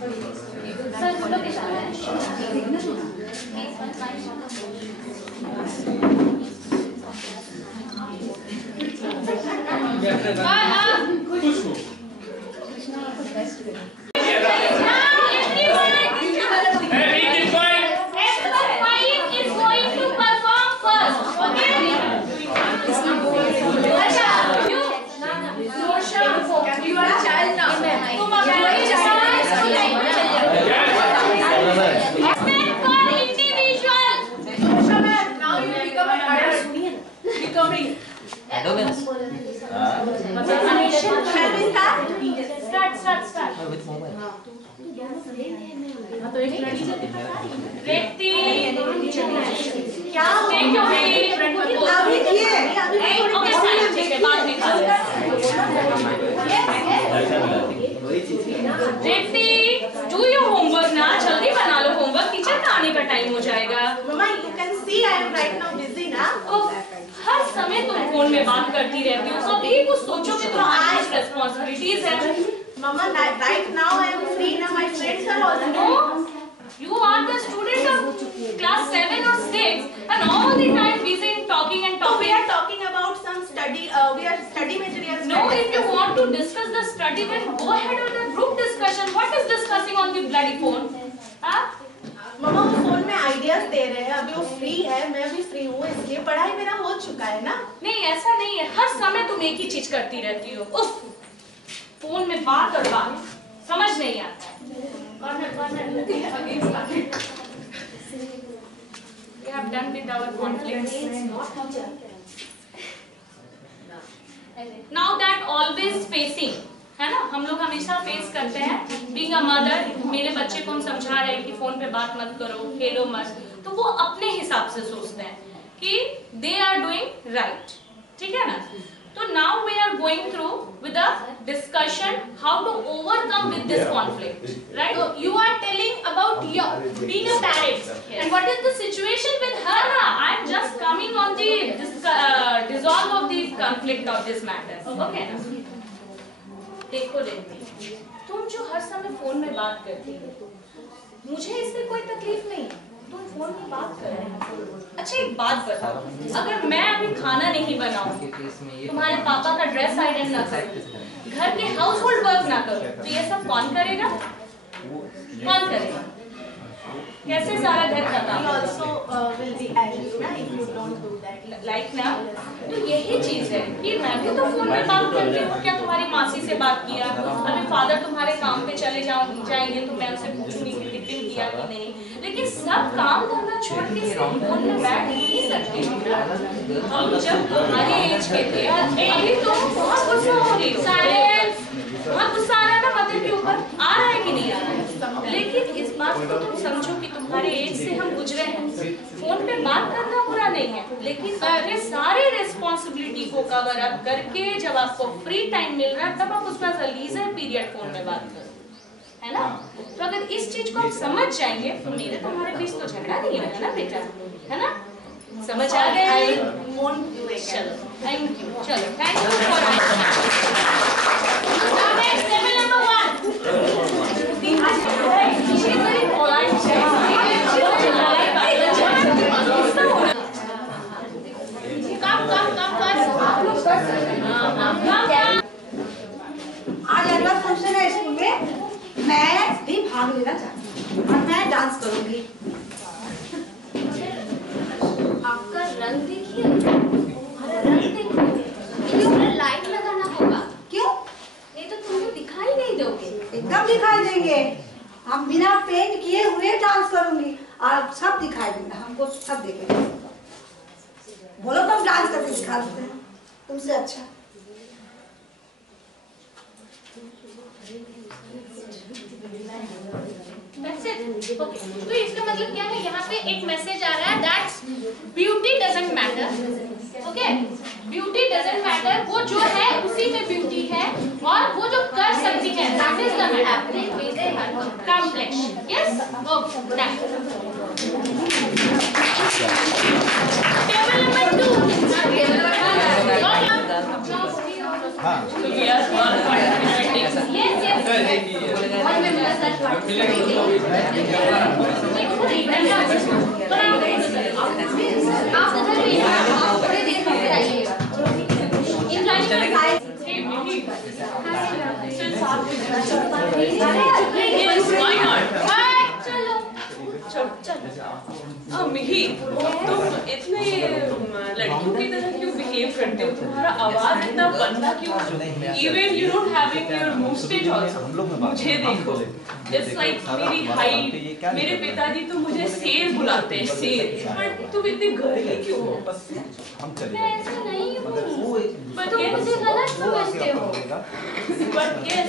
Yes. that participating. After that we have थोड़ी देर में आइएगा. In line में five. Why not? मिही, तुम इतने लड़कियों की तरह क्यों बिहेव करते हो? तुम्हारा आवाज इतना बंदा क्यों? Even you don't having your move stage also. मुझे देखो, just like मेरी height, मेरे पिताजी तो मुझे शेर बुलाते हैं, शेर. पर तुम इतने गर्ली क्यों हो? मैं ऐसा नहीं हूँ. तुम मुझे गलत समझते हो. But yes,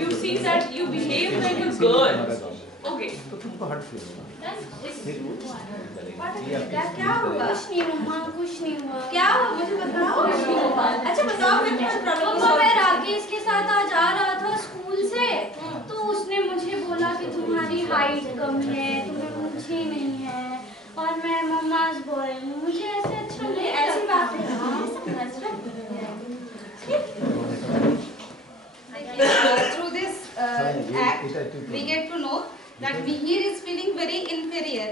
you see that you behave like a girl. Okay. तो तुमको हर्ट फील होगा. क्या हुआ? कुछ नहीं हुआ, कुछ नहीं हुआ. क्या हुआ मुझे बताओ. अच्छा बताओ मैं तुम्हारी प्रॉब्लम तो मैं राकेश के साथ आज आ रहा था स्कूल से, तो उसने मुझे बोला कि तुम्हारी हाइट कम है, तुम्हें मूंछें नहीं है, और मैं मम्माज बॉय हूँ. मुझे ऐसे अच्छा नहीं. ऐसी बात है. Through this act, we get to know that Mihir is feeling very inferior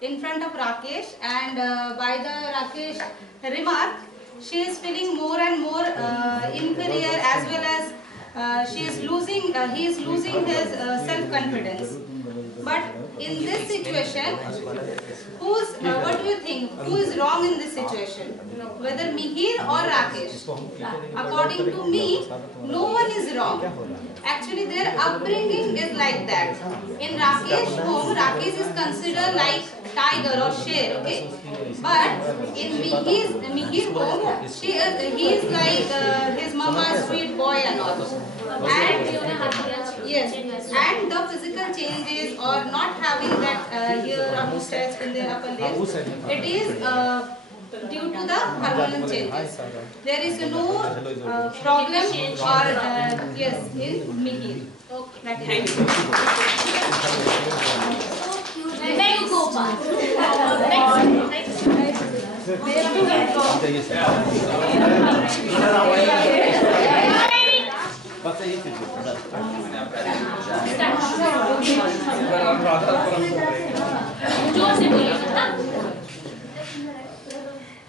in front of Rakesh, and by the Rakesh remark, she is feeling more and more inferior, as well as he is losing his self-confidence. But in this situation, what do you think? Who is wrong in this situation? Whether Mihir or Rakesh? According to me, no one is wrong. Actually, their upbringing is like that. In Rakesh home, Rakesh is considered like tiger or sher, okay? But in Mihir home, he is like his mama's sweet boy and all. And yes, and the physical changes or not having that here or mustache in their upper lips, it is due to the hormonal changes. There is no problem or yes in Mihir. Okay. Thank you. Next Gopal.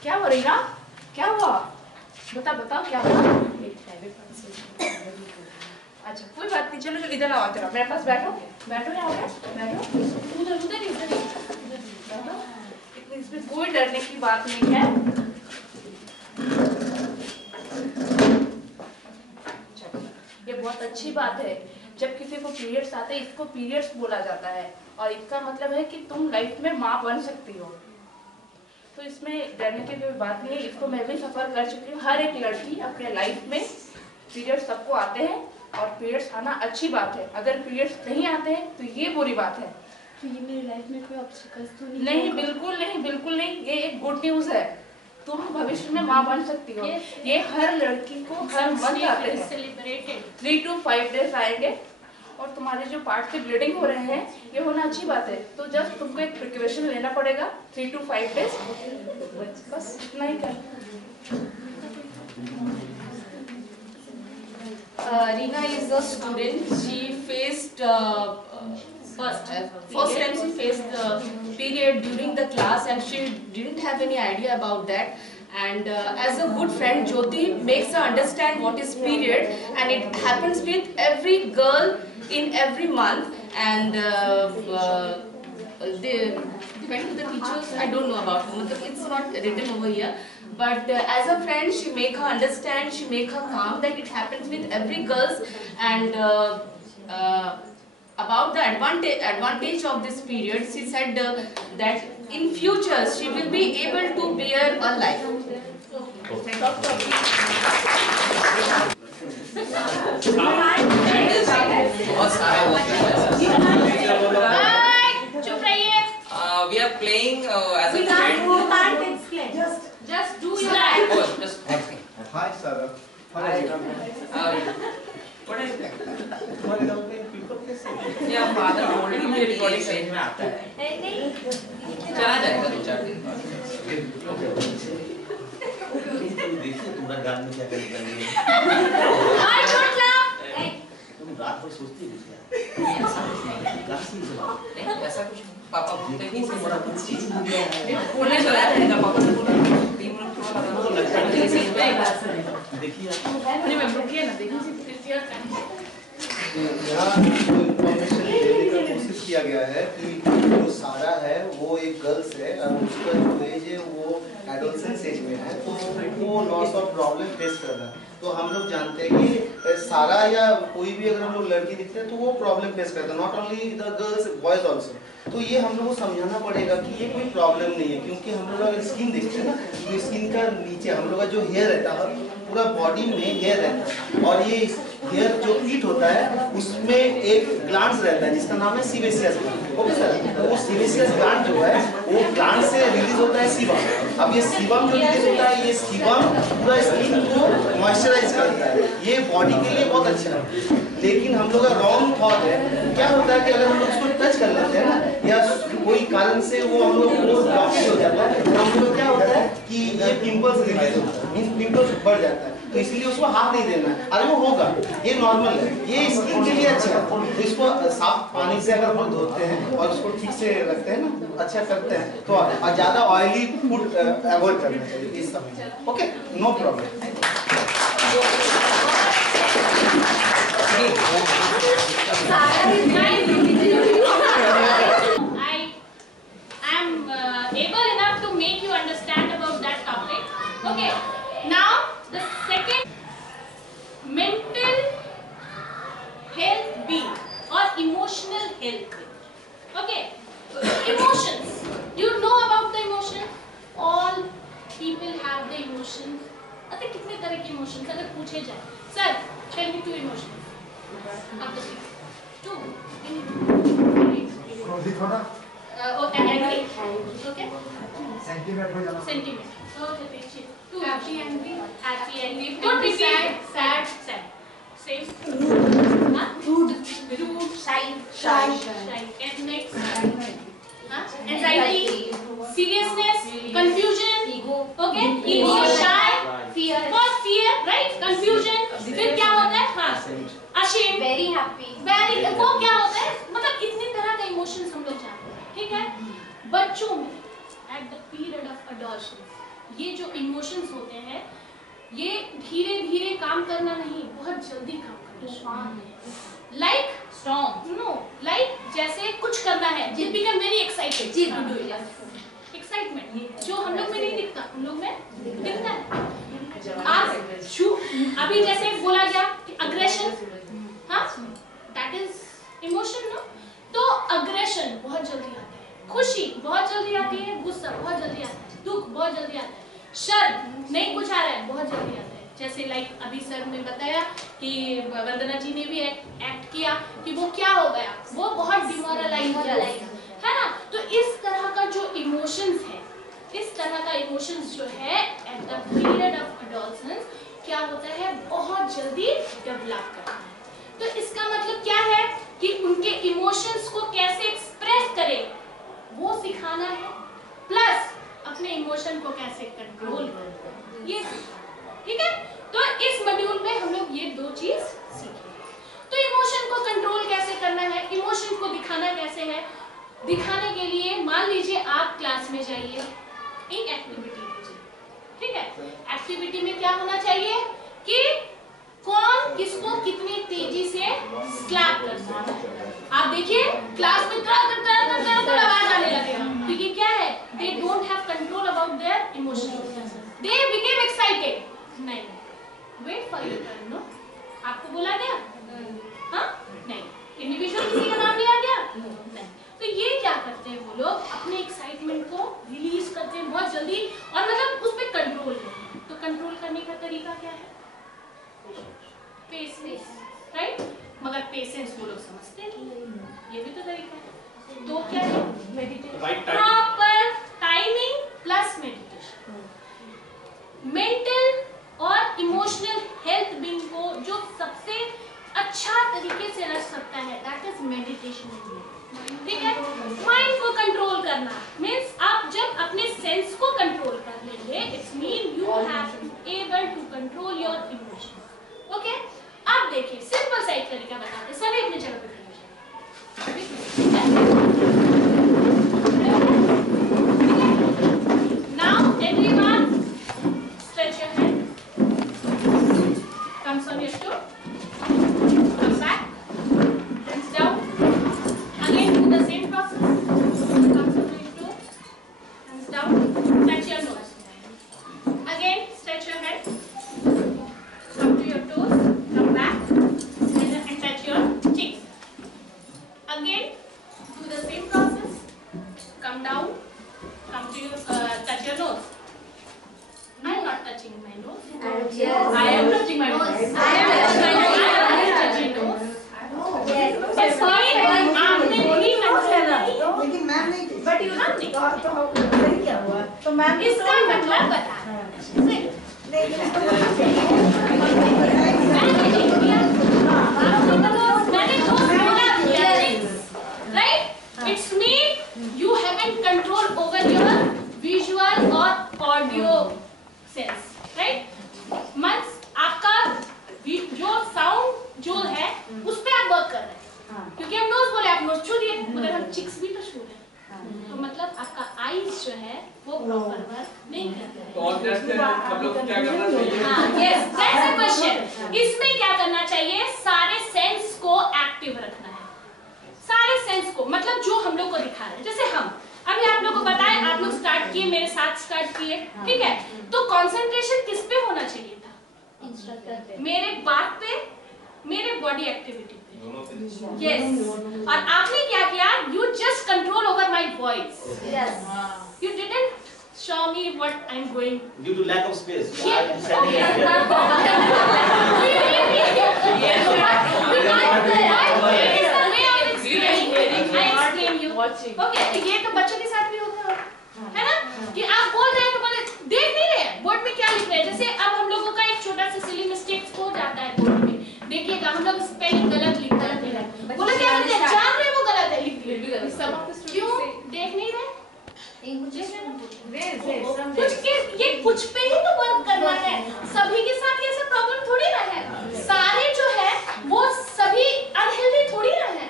क्या हो रही ना? क्या हुआ? बताओ क्या हुआ? अच्छा कोई बात नहीं, चलो इधर आओ, जरा मेरे पास बैठो यहाँ बैठो. उधर इसमें कोई डरने की बात नहीं है. ये बहुत अच्छी बात है. जब किसी को पीरियड्स आते हैं, इसको पीरियड्स बोला जाता है, और इसका मतलब है कि तुम लाइफ में माँ बन सकती हो. तो इसमें डरने की कोई बात नहीं है. इसको मैं भी सफर कर चुकी हूँ. हर एक लड़की अपने लाइफ में पीरियड्स सबको आते हैं, और पीरियड्स आना अच्छी बात है. अगर पीरियड्स नहीं आते हैं तो ये बुरी बात है. तो ये मेरी लाइफ में कोई ऑब्स्टिकल्स तो नहीं, बिल्कुल नहीं. ये एक गुड न्यूज है. तुम भविष्य में माँ बन सकती हो. ये हर लड़की को हर मंथ आते हैं. 3 to 5 days आएंगे, और तुम्हारे जो पार्ट से ब्लीडिंग हो रहे हैं, ये होना अच्छी बात है. तो जस्ट तुमको एक प्रिकॉशन लेना पड़ेगा 3 to 5 days. बस इतना ही कर. Rina is a student. She faced first time she faced the period during the class, and she didn't have any idea about that. And as a good friend, Jyoti makes her understand what is period, and it happens with every girl in every month. And they depending on the teachers, I don't know about it. It's not written over here. But as a friend, she make her understand, she make her calm that it happens with every girls. And about the advantage of this period, she said that in future she will be able to bear a life. We are playing as a friend. You can't explain. Just do your life. Oh, just acting. Hi, Sarah. How are you? What is that? तुम्हारे गाँव में people कैसे हैं? Yeah, father already मेरे recording stage में आता है. नहीं. चला जाएगा 2-4 दिन बाद. देखिए तुम्हारा गान में क्या करने वाली है. I don't laugh. रात भर सोचती है क्या? नहीं, ऐसा कुछ नहीं है। नहीं, ऐसा कुछ नहीं। पापा बोलते हैं कि इससे बड़ा कुछ चीज हो गया है। बोलने चला है ना, पापा ने बोला 3 मिनट थोड़ा लगा तो लगता है कि सही में देखिए नहीं मैं रुकिए ना, देखिए यहाँ इन्फॉर्मेशन देने का कोशिश किया गया है कि जो सारा है वो एक गर्ल्स है और उसका जो एज है वो एडोलसेंस एज में है, तो वो लॉस ऑफ प्रॉब्लम फेस कर रहा है। तो हम लोग जानते हैं कि सारा या कोई भी अगर हम लोग लड़की दिखते हैं तो वो प्रॉब्लम फेस करता है, not only the girls boys also. तो ये हम लोग को समझाना पड़ेगा कि ये कोई प्रॉब्लम नहीं है, क्योंकि हम लोग अगर स्किन देखते हैं ना तो स्किन का नीचे हम लोग का जो हेयर रहता है पूरा बॉडी में हेयर रहता है, और ये हेयर जो पीठ होता है उसमें एक ग्लैंड्स रहता है जिसका नाम है सीबेसियस ग्लैंड। ओके सर, तो वो सीबेसियस ग्लैंड जो है वो ग्लैंड से रिलीज होता है सीबम। अब ये सीबम जो रिलीज होता है, ये सीबम पूरा स्किन को मॉइस्चराइज करता है, ये बॉडी के लिए बहुत अच्छा है। लेकिन हम लोग का रॉन्ग थॉट है, क्या होता है कि अगर हम लोग उसको टच कर लेते हैं ना या कोई कारण से वो हम लोग को ब्लॉकेज हो जाता है, तो हम लोग क्या होता है कि ये पिंपल्स रिलीज होता है, पिंपल्स बढ़ जाता है, तो इसलिए उसको हाथ नहीं देना है। अरे वो होगा, ये नॉर्मल है, ये स्किन के लिए अच्छा है। तो इसको साफ पानी से अगर हम धोते हैं और उसको ठीक से रखते हैं ना, अच्छा करते हैं, तो ज्यादा ऑयली फूड अवॉइड करना चाहिए इस समय। Okay, no problem. I am able enough to make you understand about that topic. Okay. Now the second, mental health being or emotional health being. Okay. Emotions. You know about the emotion? All people have the emotions. अच्छा कितने तरह के emotions अगर पूछे जाए, sir, tell me 2 emotions. आप बताइए. 2. Angry. Okay. Sentiment. Okay, 2. Happy, angry. Happy, angry. Don't repeat. Sad. Same. Huh? Rude. Shy. And next. Anxiety. Seriousness. Confusion. Okay. Ego. Shy. Fear. First fear, right? Confusion. फिर क्या होता है? हाँ. Ashamed. Very happy. वो क्या होता है? मतलब इतनी तरह का इमोशंस हम लोग जानते हैं, ठीक है? बच्चों में at the period of adolescence ये जो इमोशंस होते हैं ये धीरे धीरे काम करना नहीं, बहुत जल्दी काम करना। लाइक स्ट्रॉन्ग, नो लाइक जैसे कुछ करना है, they become very excited to do it. Excitement जो हम लोग में नहीं दिखता, हम लोग में दिखता है। अभी जैसे बोला गया अग्रेशन, हाँ, दैट इज इमोशन ना। तो अग्रेशन बहुत जल्दी आता है, खुशी बहुत जल्दी आती है, गुस्सा बहुत जल्दी आता है, दुख बहुत जल्दी आता है, शर्म नहीं कुछ आ रहा है बहुत जल्दी आता है। जैसे लाइक अभी सर ने बताया कि वंदना जी ने भी एक्ट किया कि वो क्या हो गया, वो बहुत डिमोरलाइज है ना। तो इस तरह का जो इमोशंस है, इस तरह का इमोशंस जो है at the period of adolescence क्या होता है, बहुत जल्दी डेवलप करता है। तो इसका मतलब क्या है कि उनके इमोशंस को कैसे एक्सप्रेस करें वो सिखाना है, प्लस अपने इमोशन को कैसे कंट्रोल करें, ये ठीक है। तो इस मॉड्यूल में हम लोग ये 2 चीज सीखेंगे। तो इमोशन को कंट्रोल कैसे करना है, इमोशन को दिखाना कैसे है, दिखाने के लिए मान लीजिए आप क्लास में जाइए, एक एक्टिविटी कीजिए, ठीक है। एक्टिविटी में क्या होना चाहिए कि कौन किसको कितनी तेजी से स्लैप करता है। आप देखिए क्लास में तरह आवाज आने लगेगा, क्योंकि क्या है, they don't have control about their emotions, they became excited. नहीं, wait for your turn. No, आपको बोला गया, हाँ, नहीं, इंडिविजुअल किसी का नाम लिया गया, नहीं। तो ये क्या करते हैं वो लोग, अपने एक्साइटमेंट को रिलीज करते हैं बहुत जल्दी, और मतलब उस पर कंट्रोल करते हैं। तो कंट्रोल करने का तरीका क्या है, पेशेंस, राइट। मगर पेशेंस वो लोग समझते हैं, ये भी तो तरीका है। तो क्या है, meditation, proper timing plus meditation. Mental और इमोशनल हेल्थ बीइंग को जो सबसे अच्छा तरीके से रख सकता है दैट इज मेडिटेशन, ठीक है। माइंड को कंट्रोल करना मींस आप जब अपने सेंस को कंट्रोल कर लेंगे, it's mean you have to able to control your emotions. Okay, अब देखिए सिंपल सा एक तरीका बताते हैं। सही क्या हुआ? तो मैम इसका मतलब बता। मैंने जो बोला right, it's mean you haven't control over your visual और ऑडियो सेंस, राइट। मींस आपका जो साउंड जो है उस पे आप वर्क कर रहे हैं, क्योंकि हम नोज बोले आप नोज छू दिए, मगर हम चिक्स भी तो छू रहे हैं, तो मतलब आपका आईज जो है वो प्रॉपर वर्क नहीं कर रहा है। तो और कैसे हम लोग क्या करना चाहिए? हाँ, yes, that's a question। इसमें क्या करना चाहिए? सारे सेंस को एक्टिव रखना है, सारे सेंस को, मतलब जो हम लोग को दिखा रहे हैं। जैसे हम अभी आप लोग को बताएं, आप लोग स्टार्ट किए, मेरे साथ स्टार्ट किए, ठीक है, तो कंसंट्रेशन किस पे होना चाहिए था? मेरे बात पे, मेरे बॉडी एक्टिविटी पे। यस, और आपने क्या किया? You just control over my voice. Yes, you didn't show me what I'm going. Due to lack of space. Okay, ये तो बच्चों के साथ भी होता है ना, कि आप बोल रहे हैं तो बोले देख नहीं रहे बोर्ड में क्या लिख रहे हैं। जैसे अब हम लोगों का एक छोटा सा सिली मिस्टेक्स हो जाता है बोर्ड में, देखिएगा हम लोग स्पेलिंग गलत लिखते हैं, बोले क्या करते हैं, जान रहे वो गलत है, लिख दिए, सब क्यों देख नहीं रहे? कुछ के ये कुछ पे ही तो वर्क करना है, सभी के साथ ये सब प्रॉब्लम थोड़ी ना है, सारे जो है वो सभी अनहेल्दी थोड़ी ना है,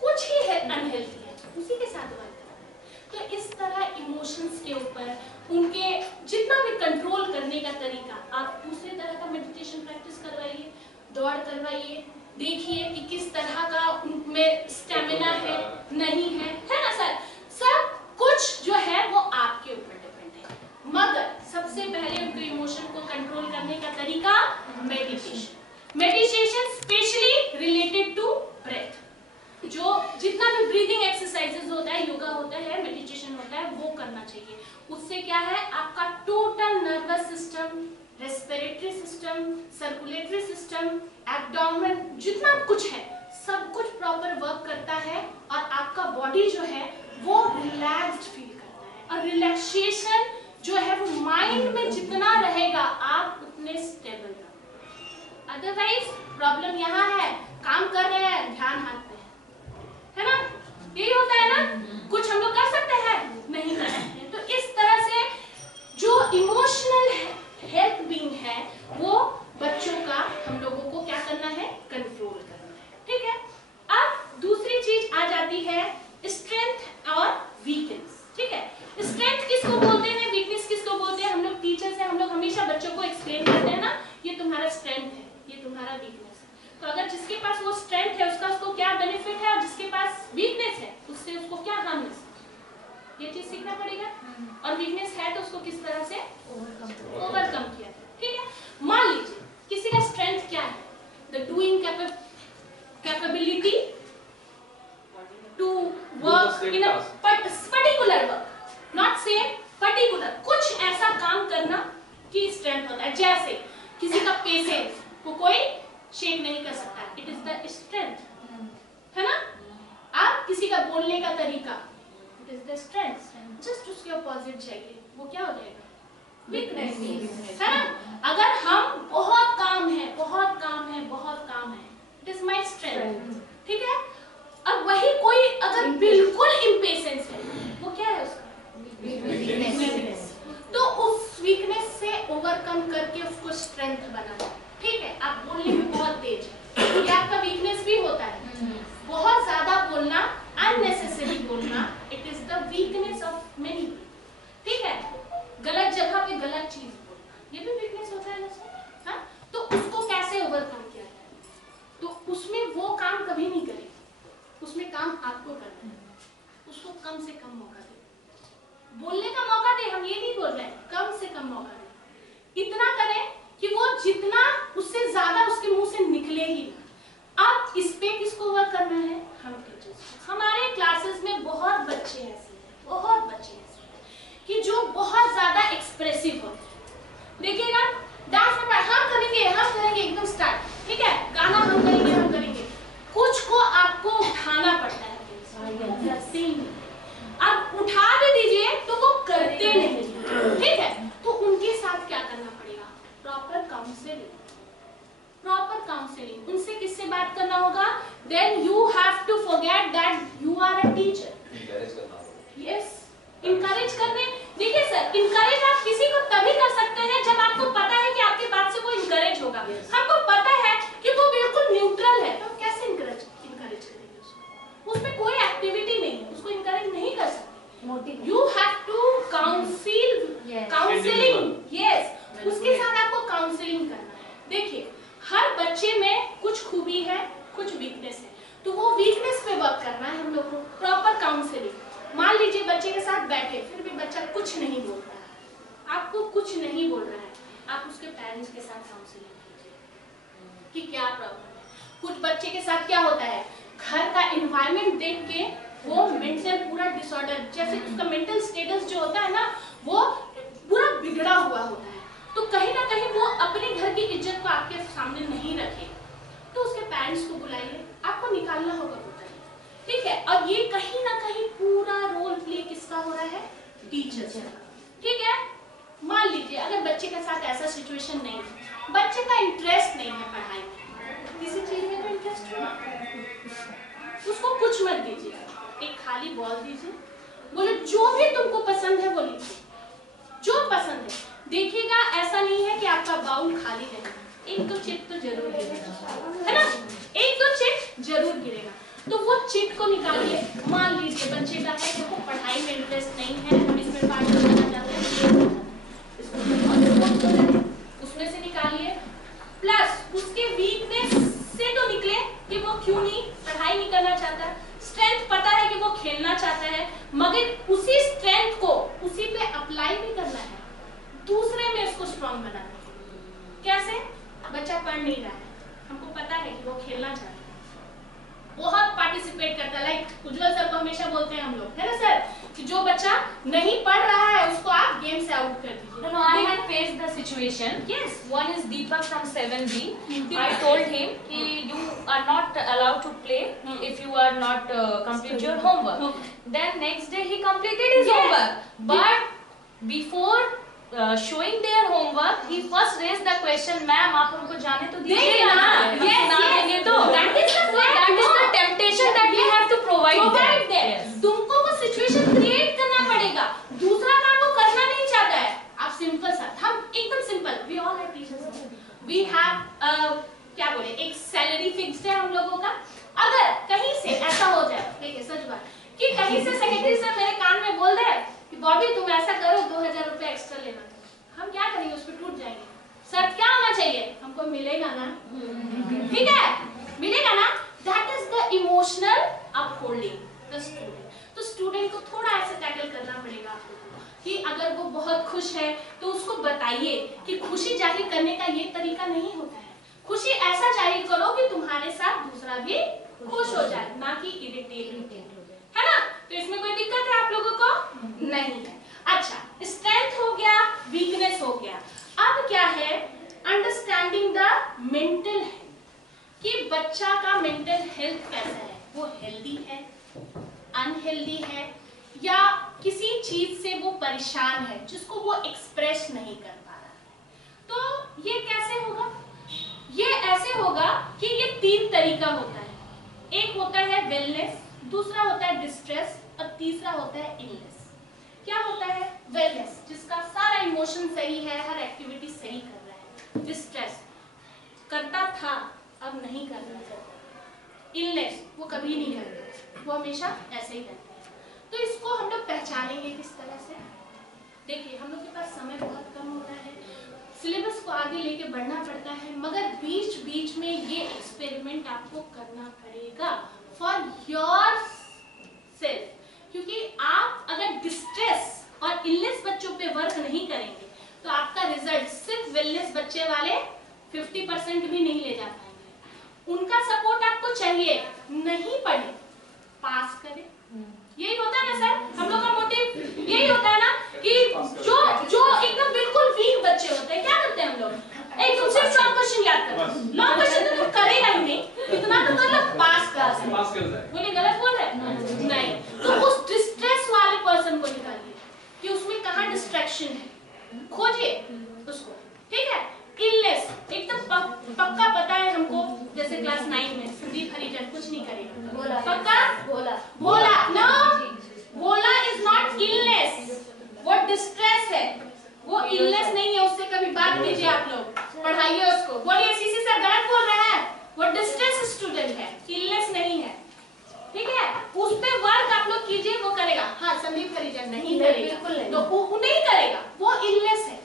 कुछ ही है अनहेल्दी है, उसी के साथ वर्क करना है। तो इस तरह इमोशंस के ऊपर उनके जितना भी कंट्रोल करने का तरीका, आप दूसरे तरह का मेडिटेशन प्रैक्टिस करवाइए, दौड़ करवाइए, देखिए कि किस तरह का उनमें स्टेमिना है नहीं है ना सर, सब कुछ जो है वो आपके ऊपर डिपेंड है। मगर सबसे पहले उनके इमोशन को कंट्रोल करने का तरीका meditation. Meditation specially related to breath, जो जितना भी ब्रीदिंग एक्सरसाइजेस होता है, योगा होता है, मेडिटेशन होता है, वो करना चाहिए। उससे क्या है, आपका total nervous system, respiratory system, circulatory system, abdomen, जितना कुछ है सब कुछ प्रॉपर वर्क करता है और आपका बॉडी जो है वो रिलैक्स्ड फील करता है। और रिलैक्सेशन जो है वो माइंड में जितना रहेगा आप उतने स्टेबल रहोगे। अदरवाइज प्रॉब्लम यहाँ है, काम कर रहे हैं ध्यान हाथ पे है ना, यही होता है ना, कुछ हम लोग कर सकते हैं नहीं कर सकते। तो इस तरह से जो इमोशनल हेल्थ बीइंग है वो बच्चों का हम लोगों को क्या करना है, कंट्रोल करना है, ठीक है। अब दूसरी चीज आ जाती है स्ट्रेंथ और वीकनेस, ठीक है। स्ट्रेंथ किसको बोलते हैं, वीकनेस किसको बोलते हैं? हम लोग टीचर से हम लोग हमेशा बच्चों को एक्सप्लेन करते हैं ना, ये तुम्हारा स्ट्रेंथ है, ये तुम्हारा वीकनेस है। तो अगर जिसके पास वो स्ट्रेंथ है उसका उसको क्या बेनिफिट है, और जिसके पास वीकनेस है उससे उसको क्या हार्मनेस, ये चीज सीखना पड़ेगा। और वीकनेस है तो उसको किस तरह से ओवरकम किया जाए, ठीक है। मान लीजिए किसी का स्ट्रेंथ क्या है, the doing capability to work in a particular work, not same particular, कुछ ऐसा काम करना की स्ट्रेंथ होता है। जैसे किसी का पेशेंस को कोई शेक नहीं कर सकता, इट इज द स्ट्रेंथ, है ना। आप किसी का बोलने का तरीका, it is the strength. Just उसके अपोजिट जाइए, वो क्या हो जाएगा, वीकनेस, है ना। अगर हम बहुत काम है, बहुत काम है, बहुत काम है, इट इज माय स्ट्रेंथ, ठीक है। अब वही कोई अगर बिल्कुल इम्पेशेंस है, वो क्या है उसका वीकनेस। तो उस वीकनेस से ओवरकम करके उसको स्ट्रेंथ बनाना, ठीक है। आप बोलने में बहुत तेज है, ये आपका वीकनेस भी होता है, बहुत ज्यादा बोलना, अननेसेसरी बोलना, it is the weakness of many, ठीक है। गलत जगह पे गलत चीज बोलना, ये भी वीकनेस होता है ना सर, हाँ। तो उसको कैसे ओवरकम किया जाए, तो उसमें वो काम कभी नहीं करें, उसमें काम आपको करना है, उसको कम से कम मौका दे, बोलने का मौका दे, हम ये नहीं बोल रहे हैं, कम से कम मौका दे, इतना करें कि वो जितना उससे ज्यादा उसके मुंह से निकले ही ना। अब इस पे किसको वर्क करना है, हम टीचर्स। हमारे क्लासेस में बहुत बच्चे ऐसे हैं, बहुत बच्चे ऐसे हैं कि जो बहुत ज्यादा एक्सप्रेसिव होते हैं। देखिएगा डांस में हम करेंगे एकदम स्टार्ट, ठीक है, गाना हम करेंगे, कुछ को आपको उठाना पड़ता है, अब उठा भी होगा, then you have to forget that you are a teacher. encourage करना होगा। Yes, encourage करने, देखिए सर, encourage आप किसी को तभी कर सकते हैं जब आपको पता है कि आपके बात से वो encourage होगा। हमको पता है कि वो बिल्कुल न्यूट्रल है, तो कैसे encourage करेंगे उसको? उसमें कोई एक्टिविटी नहीं है, उसको encourage नहीं कर सकते। You have to counseling, yes, उसके साथ आपको काउंसलिंग करना है। देखिए, हर बच्चे में कुछ खूबी है, कुछ वीकनेस है, तो वो वीकनेस पे वर्क करना है हम लोग को, प्रॉपर काउंसलिंग। मान लीजिए बच्चे के साथ बैठे, फिर भी बच्चा कुछ नहीं बोल रहा है, आपको कुछ नहीं बोल रहा है, आप उसके पेरेंट्स के साथ काउंसलिंग कीजिए कि क्या प्रॉब्लम है। कुछ बच्चे के साथ क्या होता है, घर का एनवायरनमेंट देख के वो मेंटल पूरा डिसऑर्डर, जैसे उसका मेंटल स्टेटस जो होता है ना, वो पूरा बिगड़ा हुआ होता है, तो कहीं ना कहीं वो अपने घर की इज्जत को आपके सामने नहीं रखे, तो उसके पेरेंट्स को बुलाइए, आपको निकालना होगा बताइए, ठीक है। और ये कहीं ना कहीं पूरा रोल प्ले किसका हो रहा है, टीचर का, ठीक है। मान लीजिए अगर बच्चे के साथ ऐसा सिचुएशन नहीं है, बच्चे का इंटरेस्ट नहीं है पढ़ाई में, किसी चीज में तो इंटरेस्ट हो, उसको कुछ मत दीजिए, एक खाली बॉल दीजिए, बोले जो भी तुमको पसंद है वो लिखो, जो पसंद है। देखिएगा ऐसा नहीं है कि आपका बाउल खाली रहेगा, एक दो चिट तो जरूर गिरेगा, है ना, एक दो चिट जरूर गिरेगा, तो वो चिट को निकालिए। मान लीजिए बच्चे का है कि वो पढ़ाई में इंटरेस्ट नहीं है, हम इसमें पार्ट करना चाहते हैं, उसमें से निकालिए, प्लस उसके वीकनेस से तो निकले कि वो क्यों नहीं पढ़ाई नहीं करना चाहता, स्ट्रेंथ पता है कि वो खेलना चाहता है, मगर उसी स्ट्रेंथ को उसी पे अप्लाई भी करना है, दूसरे में उसको स्ट्रॉन्ग बनाना है। कैसे? बच्चा पढ़ नहीं रहा है, हमको पता है कि वो खेलना चाहता है, बहुत पार्टिसिपेट करता है, लाइक उज्जवल सर को हमेशा बोलते हैं हम लोग, है ना सर, कि जो बच्चा नहीं पढ़ रहा है उसको आप गेम से आउट कर दीजिए। No, I had faced the situation. Yes. One is Deepak from 7B. I told him कि you are not allowed to play if you are not complete your homework. Then next day he completed his homework. But before showing their homework, he first raised the question, "Ma'am, आप उनको जाने तो दीजिए ना, ना देंगे तो." That is the temptation that we have to provide them. Yes. तुमको वो सिचुएशन क्रिएट करना पड़ेगा, दूसरा काम वो करना नहीं चाहता है। आप सिंपल सा, हम एकदम simple, we all are teachers, we have क्या बोले, एक सैलरी फिक्स्ड है हम लोगों का। अगर कहीं से ऐसा हो जाए, देखिए सच बात, कि कहीं से सेक्रेटरी सर मेरे कान में बोल दे कि बॉबी तुम ऐसा करो, 2000 रुपए एक्स्ट्रा लेना, हम क्या करेंगे, उस पर टूट जाएंगे। सर क्या होना चाहिए, हमको मिलेगा ना, ठीक है, मिलेगा ना। That is the emotional upholding the student. तो स्टूडेंट को थोड़ा ऐसे टैकल करना पड़ेगा आपको कि अगर वो बहुत खुश है तो उसको बताइए कि खुशी जाहिर करने का ये तरीका नहीं होता है, खुशी ऐसा जाहिर करो कि तुम्हारे साथ दूसरा भी खुश हो जाए, ना कि इरिटेट है ना। तो इसमें कोई दिक्कत है आप लोगों को? नहीं है। अच्छा, स्ट्रेंथ हो गया, वीकनेस हो गया, अब क्या है, अंडरस्टैंडिंग द मेंटल हेल्थ, कि बच्चा का मेंटल हेल्थ कैसा है, वो हेल्दी है, अनहेल्दी है, या किसी चीज से वो परेशान है जिसको वो एक्सप्रेस नहीं कर पा रहा है। तो ये कैसे होगा, ये ऐसे होगा कि ये तीन तरीका होता है, एक होता है वेलनेस, दूसरा होता है डिस्ट्रेस, और तीसरा होता है इलनेस। क्या होता है वेलनेस, जिसका सारा इमोशन सही है, हर एक्टिविटी सही कर रहा है। डिस्ट्रेस, करता था अब नहीं करना चाहता। इलनेस, वो कभी नहीं करते, वो हमेशा ऐसे ही रहते हैं। तो इसको हम लोग पहचानेंगे किस तरह से, देखिए हम लोग के पास समय बहुत कम होता है, सिलेबस को आगे लेके बढ़ना पड़ता है, मगर बीच बीच में ये एक्सपेरिमेंट आपको करना पड़ेगा फॉर योर सेल्फ, क्योंकि आप अगर डिस्ट्रेस और इलनेस बच्चों पे वर्क नहीं करेंगे तो आपका रिजल्ट सिर्फ वेलनेस बच्चे वाले 50% भी नहीं ले जा पाएंगे। उनका सपोर्ट आपको चाहिए, नहीं पढ़े पास करें, यही होता है ना सर, हम लोग का मोटिव यही होता है ना, कि जो एकदम बिल्कुल वीक बच्चे होते हैं, क्या करते हैं हम लोग, एक तुमसे शॉर्ट क्वेश्चन याद करो, लॉन्ग क्वेश्चन तो तुम करेगा ही नहीं, इतना तो कर लो पास कर जाए, बोले गलत बोल रहे नहीं, तो उस डिस्ट्रेस वाले पर्सन को निकालिए कि उसमें कहाँ डिस्ट्रैक्शन है, खोजिए उसको, ठीक है। इलनेस एकदम पक्का पता है हमको, जैसे क्लास 9 में संदीप हरी कीजिए वो करेगा। हाँ संदीप का रीजन नहीं करेगा तो वो नहीं करेगा, वो इलनेस है,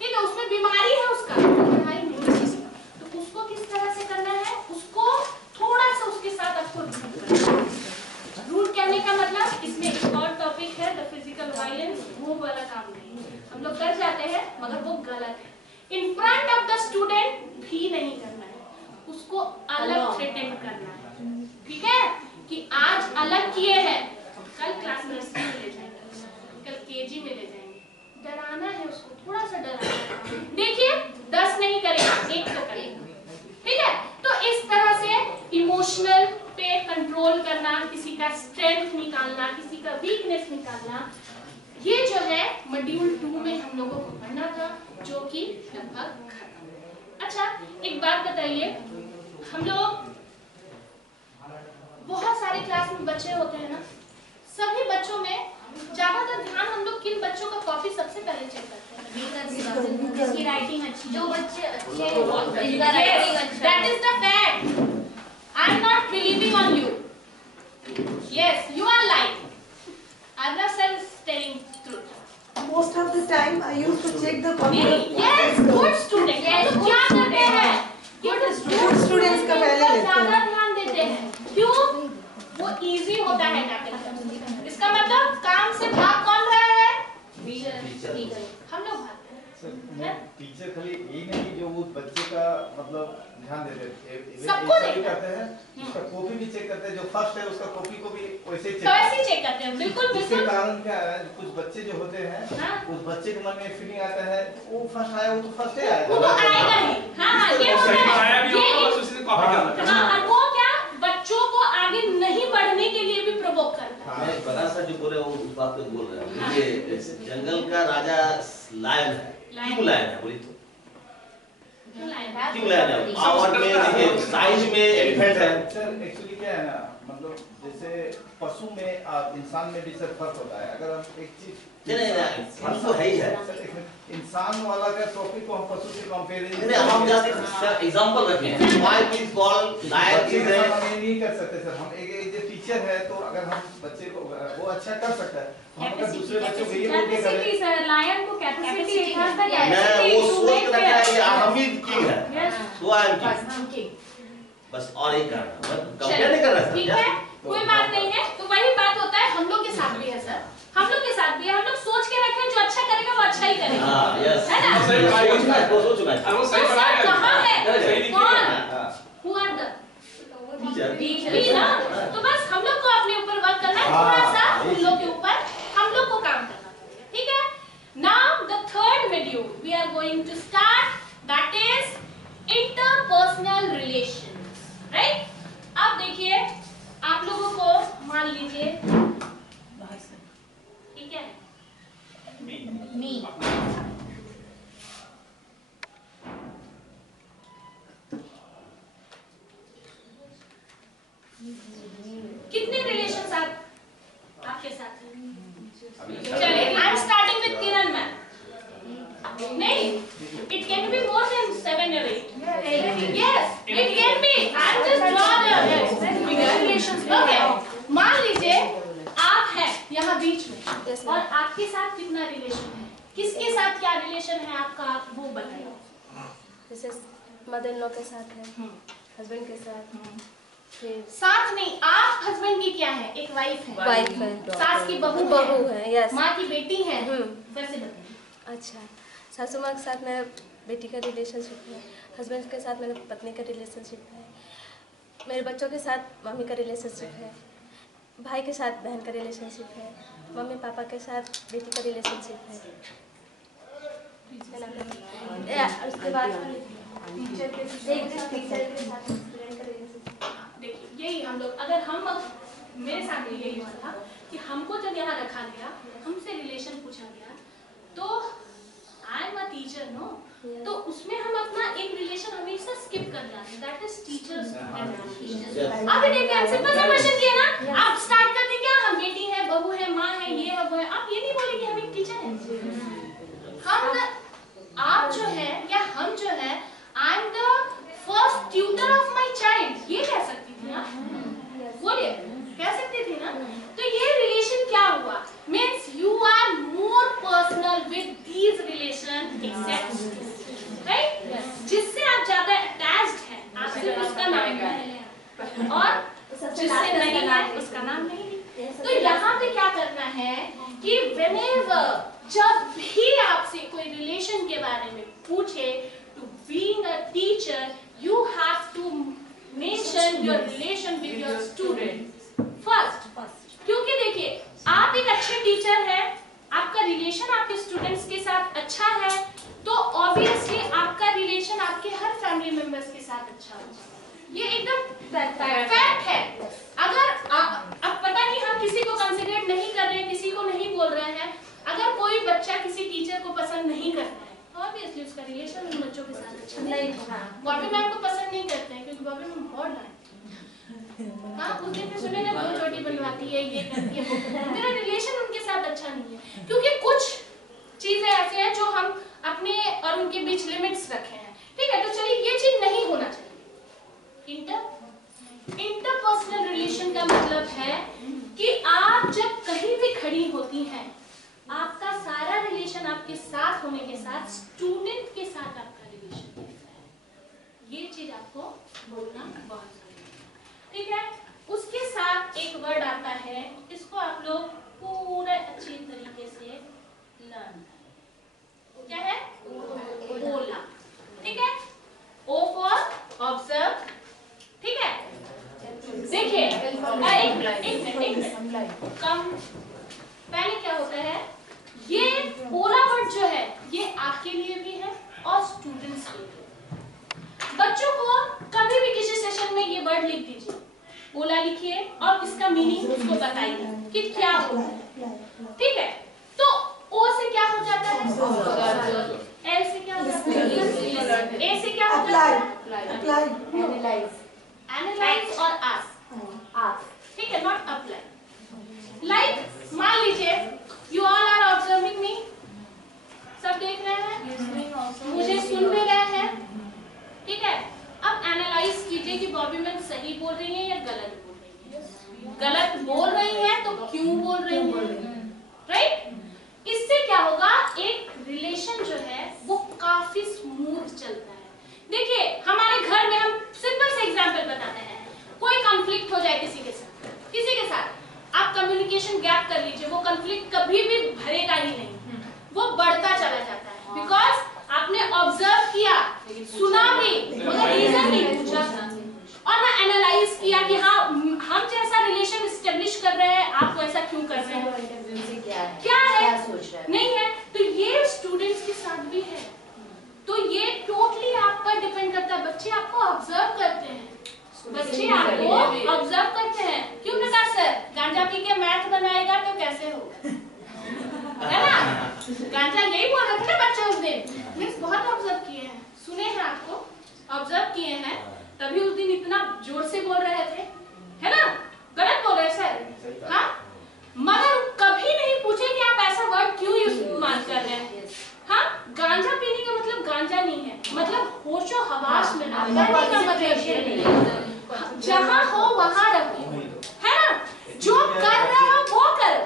ठीक है, उसमें बीमारी है उसका, पढ़ाई नहीं कर सकता। तो उसको किस तरह से करना है, उसको थोड़ा सा उसके साथ आपको रूट करने का मतलब, इसमें एक और टॉपिक है द फिजिकल वायलेंस, वो वाला काम नहीं, हम लोग कर जाते हैं मगर वो गलत है। In front of the student भी नहीं करना है, उसको अलग थ्रेटन करना है, ठीक है, कि आज अलग किए हैं, कल क्लास नर्सरी में ले जाएंगे, कल केजी में ले जाएंगे, डराना है उसको, थोड़ा सा डराना है। देखिए 10 नहीं करेगा, 1 तो करेगा, ठीक है। तो इस तरह से इमोशनल पे कंट्रोल करना, किसी का स्ट्रेंथ निकालना, किसी का वीकनेस निकालना, ये जो है मॉड्यूल 2 में हम लोगों को पढ़ना था, जो कि लगभग खत्म। अच्छा एक बात बताइए, हम लोग बहुत सारे क्लास में बच्चे होते हैं ना, सभी बच्चों में ज्यादातर ध्यान हम लोग किन बच्चों का कॉपी सबसे पहले चेक करते हैं? जिसकी राइटिंग अच्छी, जो बच्चे अच्छे that is the fact. I am not believing on you, yes you are like, other cells telling truth. Most of the time I used to check the copy. Yes good student, तो क्या करते हैं, Good students का पहले लेते ज्यादा हैं। ध्यान देते हैं, क्यों? वो इजी होता है टैकल। इसका मतलब काम से भाग कौन रहा है? हम लोग भागते हैं। टीचर खाली यही नहीं जो वो बच्चे का मतलब ध्यान देते हैं, सबको भी करते हैं, उसका कॉपी भी चेक करते हैं, जो फर्स्ट है उसका कॉपी को भी वैसे ही तो ऐसे ही चेक करते हैं, बिल्कुल इसके बिल्कुल। कारण क्या है, कुछ बच्चे जो होते हैं, हाँ। उस बच्चे के मन में फीलिंग आता है वो फर्स्ट आया, वो तो फर्स्ट ही वो तो आएगा, आएगा ही, हाँ ये होता सही है, आया भी होगा, ये बस उसी से कॉपी करना है। हाँ, और वो क्या बच्चों को आगे नहीं बढ़ने के लिए भी प्रवोक करता है। मैं बड़ा सा जो बोले वो उस बात पे बोल रहे हैं, ये जंगल का राजा लायन है, क्यों लायन है बोली तो क्यों लायन है? पावर में देखिए, साइज में एलिफेंट है। सर एक्चुअली क्या है ना, मतलब जैसे पशु में इंसान में भी सर फर्क होता है, अगर हम एक चीज नहीं फर्क तो है ही है। इंसान वाला का टॉपिक को हम पशु से कंपेयर नहीं हम जस्ट एग्जांपल रखें हैं, why is called lion is है, हम ये नहीं कर सकते सर, हम एक जो टीचर है तो अगर हम बच्चे को वो अच्छा कर सकता है, हम अगर दूसरे बच्चों को ये बोल के करें सर, लायन को कैपेसिटी है, मैं वो सोच रखा है कि हम ही किंग है, सो आई एम किंग, बस और एक कारण कंपेयर नहीं कर रहा ठीक है, कोई बात नहीं है। तो वही बात होता है हम लोग के साथ भी है सर, हम लोग के साथ भी है, हम लोग सोच के रखें जो अच्छा करेगा वो अच्छा ही करेगा, हां यस है ना? सही पढ़ाई सोच रहा है, वो सोच रहा है, वो सही पढ़ाई कहाँ है, सही लिख कौन, हु आर द टीचर ना? तो बस हम लोग को अपने ऊपर वर्क करना है, थोड़ा सा उन लोग के ऊपर हम लोग को काम करना है, ठीक है। Now the third module we are going to start, that is interpersonal relations, right. अब देखिए आप लोगों को मान लीजिए, ठीक है, मी कितने रिलेशंस आपके साथ हैं? चलिए I am starting with Kiran ma'am. नहीं, it can be more than 7 or 8. Yes, it can be. I'm just draw the relations. Okay. मान लीजिए आप हैं यहाँ बीच में और आपके साथ कितना रिलेशन है, किसके साथ क्या रिलेशन है आपका, आप वो बताइए। जैसे मदर इन लॉ के साथ है, हस्बैंड के साथ, फिर साथ नहीं, आप हस्बैंड की क्या है, एक वाइफ है, वाइफ है, सास की बहू है, यस, माँ की बेटी है, वैसे बताइए। अच्छा, सासू माँ के साथ मेरा बेटी का रिलेशनशिप है, हस्बैंड के साथ मेरे पत्नी का रिलेशनशिप है, मेरे बच्चों के साथ मम्मी का रिलेशनशिप है, भाई के साथ बहन का रिलेशनशिप है, मम्मी पापा के साथ बेटी का रिलेशनशिप है ना। उसके बाद टीचर के साथ स्टूडेंट का रिलेशनशिप। देखिए यही हम लोग, अगर हम मेरे साथ भी यही हुआ था कि हमको जब यहाँ रखा गया, हमसे रिलेशन पूछा गया, तो I am a teacher no, तो उसमें हम अपना एक रिलेशन हमेशा स्किप कर जाते हैं, दैट इज टीचर्स। आप देखिए सिंपल सा क्वेश्चन किया ना, आप स्टार्ट कर दें क्या, हम बेटी है, बहू है, माँ है, ये है वो है, आप ये नहीं बोलेंगे हम एक टीचर हैं। हम आप जो है या हम जो है, I am the first tutor of my child, ये कह सकती थी ना, बोलिए कह सकती थी ना। तो ये रिलेशन और जिससे नहीं है उसका नाम नहीं ली। तो यहाँ पे क्या करना है कि whenever जब भी आपसे कोई रिलेशन के बारे में पूछे, to being a teacher you have to mention your relation with your student first। क्योंकि देखिए आप एक अच्छे टीचर हैं, आपका रिलेशन आपके स्टूडेंट्स के साथ अच्छा है, तो ऑब्वियसली आपका रिलेशन आपके हर फैमिली मेंबर्स के साथ अच्छा होगा। ये एकदम फैक्ट है। अगर अब पता नहीं हम किसी को कंसिडर नहीं कर रहे हैं, किसी को नहीं बोल रहे हैं, अगर कोई बच्चा किसी टीचर को पसंद नहीं करता है तो ऑब्वियसली उसका रिलेशन उन बच्चों के साथ अच्छा नहीं होगा। बॉबी मैम को पसंद नहीं करते हैं क्योंकि बॉबी मैम बहुत डांटती है। हाँ, उस दिन पे सुने ना बहुत छोटी बनवाती है, ये करती है, वो करती है। मेरा रिलेशन उनके साथ अच्छा नहीं है क्योंकि कुछ चीजें ऐसे हैं जो हम अपने और उनके बीच लिमिट्स रखे हैं। ठीक है, तो चलिए ये चीज नहीं होना चाहिए। इंटरपर्सनल रिलेशन का मतलब है कि आप जब कहीं भी खड़ी होती हैं, आपका सारा रिलेशन आपके साथ होने के साथ स्टूडेंट के साथ आपका रिलेशन कैसा है, ये चीज आपको बोलना बहुत जरूरी है। ठीक है, उसके साथ एक वर्ड आता है, इसको आप लोग पूरे अच्छी तरीके से लर्न करें। क्या है? ओला। ठीक है, ओ फॉर ऑब्जर्व। ठीक है, देखिए कम पहले क्या होता है, ये ओला वर्ड जो है ये आपके लिए भी है और स्टूडेंट्स के लिए। बच्चों को कभी भी किसी सेशन में ये वर्ड लिख दीजिए, ओला लिखिए और इसका मीनिंग उसको बताइए कि क्या होता है। ठीक है, तो ओ से क्या हो जाता है? एल से क्या हो जाता है? ए से क्या हो जाता है? एनालाइज और आस्क। ठीक है, नॉट अप्लाई। लाइक मान लीजिए यू ऑल आर ऑब्जर्विंग मी, सब देख रहे हैं, मुझे सुन भी रहे हैं। ठीक है, अब एनालाइज कीजिए कि बॉबी मैम सही बोल रही है या गलत बोल रही है। गलत बोल रही है तो क्यों बोल रही है, राइट? इससे क्या होगा, एक रिलेशन जो है वो काफी स्मूथ चलता है। देखिए हमारे घर में हम सिंपल से एग्जांपल बताते हैं, कोई कॉन्फ्लिक्ट हो जाए किसी के साथ, आप कम्युनिकेशन गैप कर लीजिए, वो कॉन्फ्लिक्ट कभी भी भरेगा ही नहीं, वो बढ़ता चला जाता है। बिकॉज आपने ऑब्जर्व किया, सुना भी, मगर रीजन नहीं पूछा और ना एनालाइज किया कि हाँ हम जैसा रिलेशन एस्टेब्लिश कर रहे हैं, आप वैसा क्यों कर रहे हैं, क्या है, सोच रहे हैं, नहीं है। तो ये स्टूडेंट्स के साथ भी है। तो ये टोटली आप पर डिपेंड करता है। बच्चे आपको ऑब्जर्व करते हैं, बच्चे आपको ऑब्जर्व करते हैं। क्यों प्रकाश सर, गांजा पी के मैथ बनाएगा तो कैसे होगा, है ना? गांजा यही बोल रहे थे ना बच्चे उस दिन, मीन्स बहुत ऑब्जर्व किए हैं, सुने हैं, आपको ऑब्जर्व किए हैं, तभी उस दिन इतना जोर से बोल रहे थे, है ना? गलत बोल रहे सर, हाँ? मगर कभी नहीं पूछे कि आप ऐसा वर्ड क्यों इस्तेमाल कर रहे हैं। हाँ, गांजा पीने का मतलब गांजा नहीं है, मतलब होशो हवास में ना करने का मतलब जहाँ हो वहाँ रहो, है ना? जो कर रहे हो वो करो।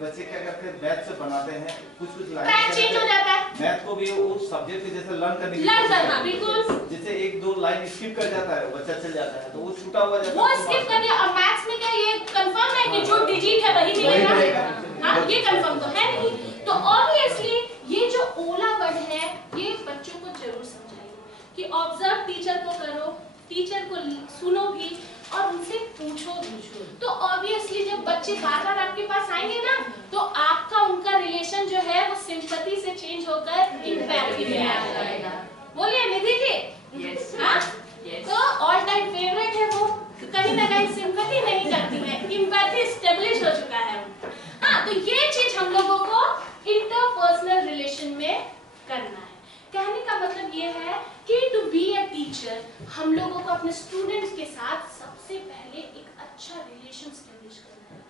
बच्चे क्या करते हैं, मैथ से बनाते हैं, कुछ लाइन चेंज हो जाता है, मैथ को भी उस सब्जेक्ट के जैसे लर्न करना, बिल्कुल। जैसे एक दो लाइन स्किप कर जाता है, बच्चा चल जाता है, तो वो छूटा हुआ जाता है, वो स्किप कर दिया। और मैथ्स में क्या ये कंफर्म है कि जो डिजिट है वही मिलेगा? हाँ, ये कंफर्म तो है नहीं। तो ऑब्वियसली ये जो ओला वर्ड है ये बच्चों को जरूर समझाइए कि ऑब्जर्व टीचर को करो, टीचर को सुनो भी और उनसे पूछो भी। तो ऑब्वियसली जब बच्चे बार-बार आपके पास आएंगे ना, तो आपका उनका रिलेशन जो है वो सिंपैथी से चेंज होकर एम्पैथी में आ जाएगा। बोलिए निधि जी। यस, हाँ, तो ऑल टाइम फेवरेट है वो, कहीं ना कहीं सिंपैथी नहीं करती है, एम्पैथी एस्टेब्लिश हो चुका है। हाँ, तो ये चीज हम लोगों को इंटरपर्सनल रिलेशन में करना है। कहने का मतलब ये है कि टू बी अ टीचर हम लोगों को अपने स्टूडेंट्स के साथ सबसे पहले एक अच्छा रिलेशन एस्टेब्लिश करना है।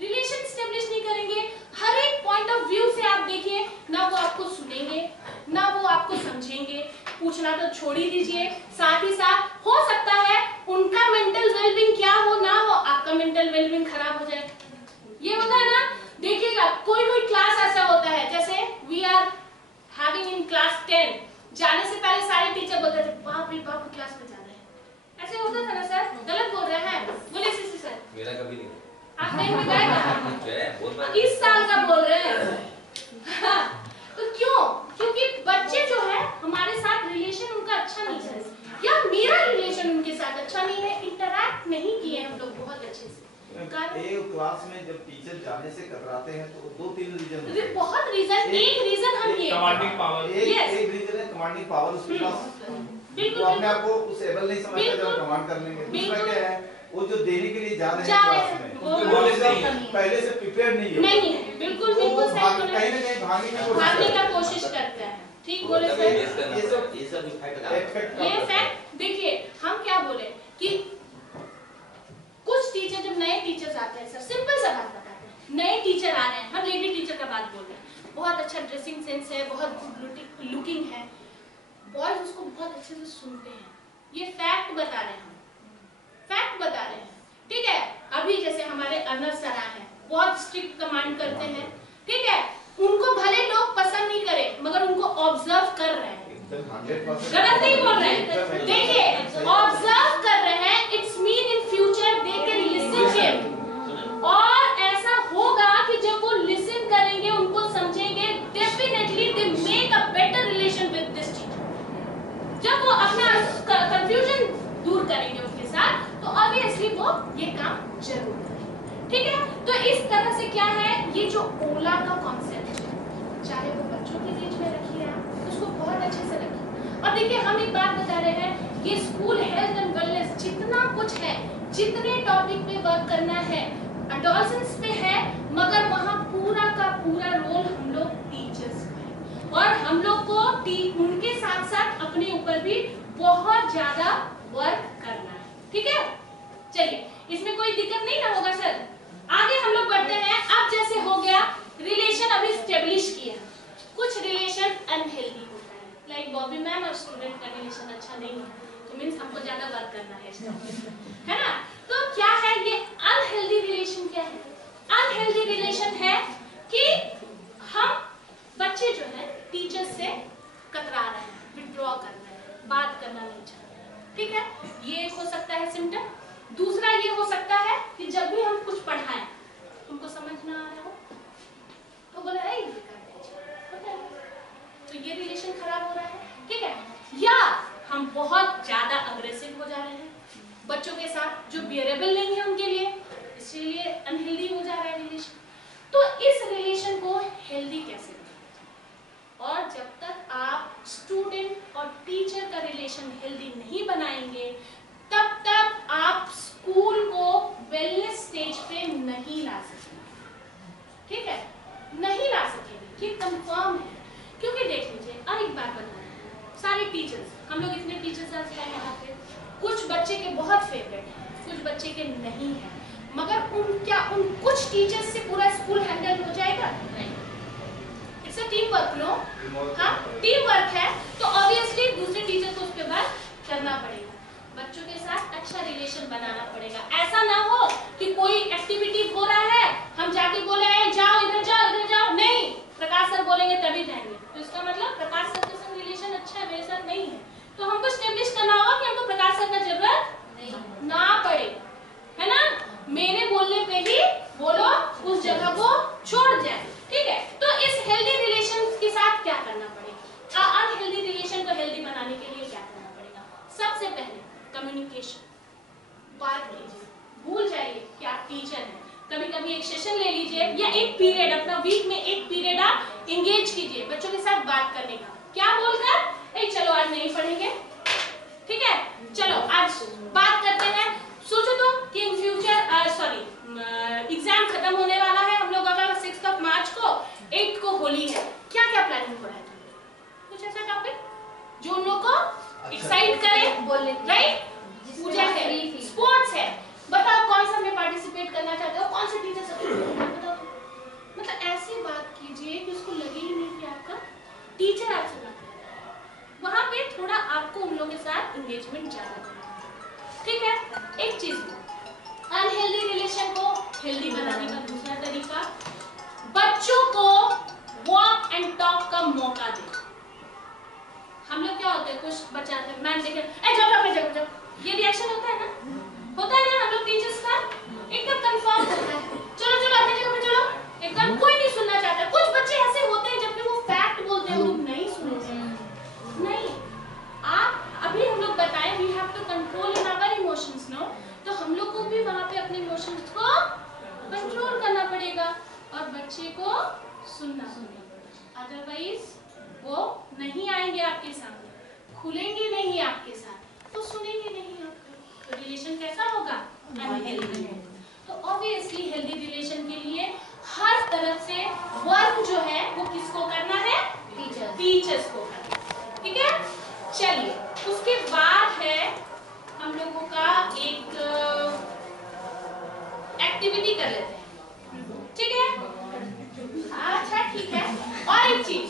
रिलेशन एस्टेब्लिश नहीं करेंगे, हर एक पॉइंट ऑफ व्यू से आप देखिए, ना वो आपको सुनेंगे ना वो आपको समझेंगे, पूछना तो छोड़ ही दीजिए। साथ ही साथ हो सकता है उनका मेंटल वेलबींग क्या हो ना हो, आपका मेंटल वेलबींग खराब हो जाए। ये होता है ना, देखिएगा कोई क्लास ऐसा होता है, जैसे we are having in class 10, जाने से पहले सारे टीचर बोलते थे बाप रे बाप क्लास में जा रहे हैं, ऐसे होता था ना सर, गलत बोल रहे हैं, बोले सीसी सर। मेरा कभी नहीं। आप नहीं में गए ना? बहुत बार। इस साल का बोल रहे हैं। हाँ, तो क्यों? क्योंकि बच्चे जो है हमारे साथ रिलेशन उनका अच्छा नहीं है, या मेरा रिलेशन उनके साथ अच्छा नहीं है, इंटरैक्ट नहीं किए हम लोग बहुत अच्छे से। एक क्लास में जब टीचर जाने से कतराते हैं तो 2-3 रीजन, बहुत रीजन, एक रीजन हम ये कमांडिंग पावर, एक रीजन है कमांडिंग पावर, उसके पास बिल्कुल अपने आप को उस एबल नहीं समझता जो कमांड कर लेंगे। दूसरा क्या है, वो जो देने के लिए जा रहे हैं क्लास में, वो पहले से प्रिपेयर नहीं है, नहीं है, बिल्कुल बिल्कुल सही, कहीं ना कहीं भागने का कोशिश करते हैं। ठीक बोले सर। ये सब इफेक्ट देखिए, हम क्या बोले कि कुछ टीचर, जब नए टीचर्स आते हैं सर, सिंपल सा बात बताते हैं, नए टीचर आ रहे हैं, हम लेडी टीचर का बात बोल रहे हैं, बहुत अच्छा ड्रेसिंग सेंस है, बहुत गुड लुकिंग है, बॉयज उसको बहुत अच्छे से सुनते हैं। ये फैक्ट बता रहे हैं, हम फैक्ट बता रहे हैं, ठीक है। अभी जैसे हमारे अनर सर हैं, बहुत स्ट्रिक्ट कमांड करते हैं, ठीक है। उनको भले लोग पसंद नहीं करें, मगर उनको ऑब्जर्व कर रहे हैं, गलत नहीं बोल रहे हैं, देखिए ऑब्जर्व कर रहे हैं, it's mean in future they can listen him, और ऐसा होगा कि जब वो लिसन करेंगे, उनको समझेंगे, definitely they make a better relation with this teacher. जब वो अपना कंफ्यूजन दूर करेंगे उनके साथ, तो ऑब्वियसली वो ये काम जरूर करेंगे, ठीक है। तो इस तरह से क्या है, ये जो ओला का कॉन्सेप्ट है, चाहे वो बच्चों के बीच में रखिए आप, उसको बहुत अच्छे से रखिए। और देखिए, हम एक बात बता रहे हैं, ये स्कूल हेल्थ एंड वेलनेस जितना कुछ है, जितने टॉपिक पे वर्क करना है, एडोलसेंस पे है, मगर वहाँ पूरा का पूरा रोल हम लोग टीचर्स का है, और हम लोग को उनके साथ साथ अपने ऊपर भी बहुत ज्यादा वर्क करना है, ठीक है। चलिए, इसमें कोई दिक्कत नहीं ना होगा सर। आगे हम लोग बढ़ते हैं। अब जैसे हो गया रिलेशन अभी स्टेब्लिश किया, कुछ रिलेशन अनहेल्दी होता है, लाइक बॉबी मैम और स्टूडेंट का रिलेशन अच्छा नहीं है, तो मीन्स हमको ज्यादा वर्क करना है ना। तो क्या है ये अनहेल्दी रिलेशन? क्या है अनहेल्दी रिलेशन? है कि हम बच्चे जो है टीचर से कतरा रहे हैं, विथड्रॉ कर रहे हैं, बात करना नहीं चाहते, ठीक है। ये एक हो सकता है सिम्टम। दूसरा ये हो सकता है कि जब भी हम कुछ पढ़ाएं, उनको समझ ना आ रहा हो, तो बोला है तो ये रिलेशन खराब हो रहा है, ठीक है। या हम बहुत ज्यादा अग्रेसिव हो जा रहे हैं बच्चों के साथ, जो बियरेबल नहीं है उनके लिए, इसलिए अनहेल्दी हो जा रहा है रिलेशन। तो इस रिलेशन को हेल्दी कैसे करें? और जब तक आप स्टूडेंट और टीचर का रिलेशन हेल्दी नहीं बनाएंगे, तब तक आप स्कूल को वेलनेस स्टेज पे नहीं ला सकेंगे, ठीक है, नहीं ला सकेंगे, ये कंफर्म है। क्योंकि देख लीजिए, और एक बात बता रहे हैं, सारे टीचर्स, हम लोग इतने टीचर्स हैं यहाँ पे, कुछ बच्चे के बहुत फेवरेट हैं, कुछ बच्चे के नहीं है, मगर उन कुछ टीचर्स से पूरा स्कूल हैंडल हो जाएगा? नहीं, it's a team work, no, हाँ टीम वर्क है, तो ऑब्वियसली दूसरे टीचर को उसके बाद करना पड़ेगा, बच्चों के साथ अच्छा रिलेशन बनाना पड़ेगा। ऐसा ना हो कि कोई एक्टिविटी हो रहा है, हम जाके बोले जाओ इधर जाओ इधर जाओ, नहीं, प्रकाश सर बोलेंगे तभी जाएंगे, तो इसका मतलब प्रकाश सर के साथ रिलेशन अच्छा है, मेरे साथ नहीं है, तो हमको स्टेब्लिश करना होगा कि हमको प्रकाश सर का जरूरत ना पड़े, है ना। मेरे बोलने पे ही वो लोग उस जगह को छोड़ जाए, ठीक है। तो इस हेल्दी रिलेशन के साथ क्या करना पड़ेगा, अनहेल्दी रिलेशन को हेल्दी बनाने के लिए क्या करना पड़ेगा? सबसे पहले कम्युनिकेशन, बात कीजिए, भूल जाइए कि आप टीचर हैं, कभी कभी एक सेशन ले लीजिए, या एक पीरियड, अपना वीक में एक पीरियड आप एंगेज कीजिए बच्चों के साथ बात करने का, क्या बोलकर, चलो आज नहीं पढ़ेंगे, ठीक है, चलो आज बात करते हैं। सोचो तो कि इन फ्यूचर एग्जाम खत्म होने वाला है, हम लोग अगर 6 मार्च को, 8 को होली है, क्या क्या प्लानिंग हो रहा है? कुछ ऐसा टॉपिक जो उन लोग को एक्साइट करे, राइट? पूजा है, स्पोर्ट्स है, बताओ कौन सा में पार्टिसिपेट करना चाहते हो, कौन से टीचर सब्जेक्ट बताओ, मतलब ऐसी बात कीजिए कि उसको लगे ही नहीं कि आपका टीचर आपसे बात कर रहा है, वहां पे थोड़ा आपको उन लोगों के साथ एंगेजमेंट ज्यादा करना है, ठीक है। एक चीज, अनहेल्दी रिलेशन को हेल्दी बनाने का दूसरा तरीका, बच्चों को वॉक एंड टॉक का मौका दे। हम लोग क्या होते हैं, कुछ बच्चे आते हैं, मैम देखे जाओ, ये रिएक्शन होता है पड़ेगा और बच्चे को सुनना पड़ेगा। अदरवाइज वो नहीं आएंगे आपके सामने, खुलेंगे नहीं आपके साथ, तो सुनेंगे नहीं आपको, तो रिलेशन कैसा होगा? अनहेल्दी। तो ऑब्वियसली हेल्दी रिलेशन के लिए हर तरफ से वर्क जो है वो किसको करना है? टीचर्स को करना है। ठीक है, चलिए उसके बाद है हम लोगों का एक एक्टिविटी कर लेते हैं। ठीक है, अच्छा ठीक है। और एक चीज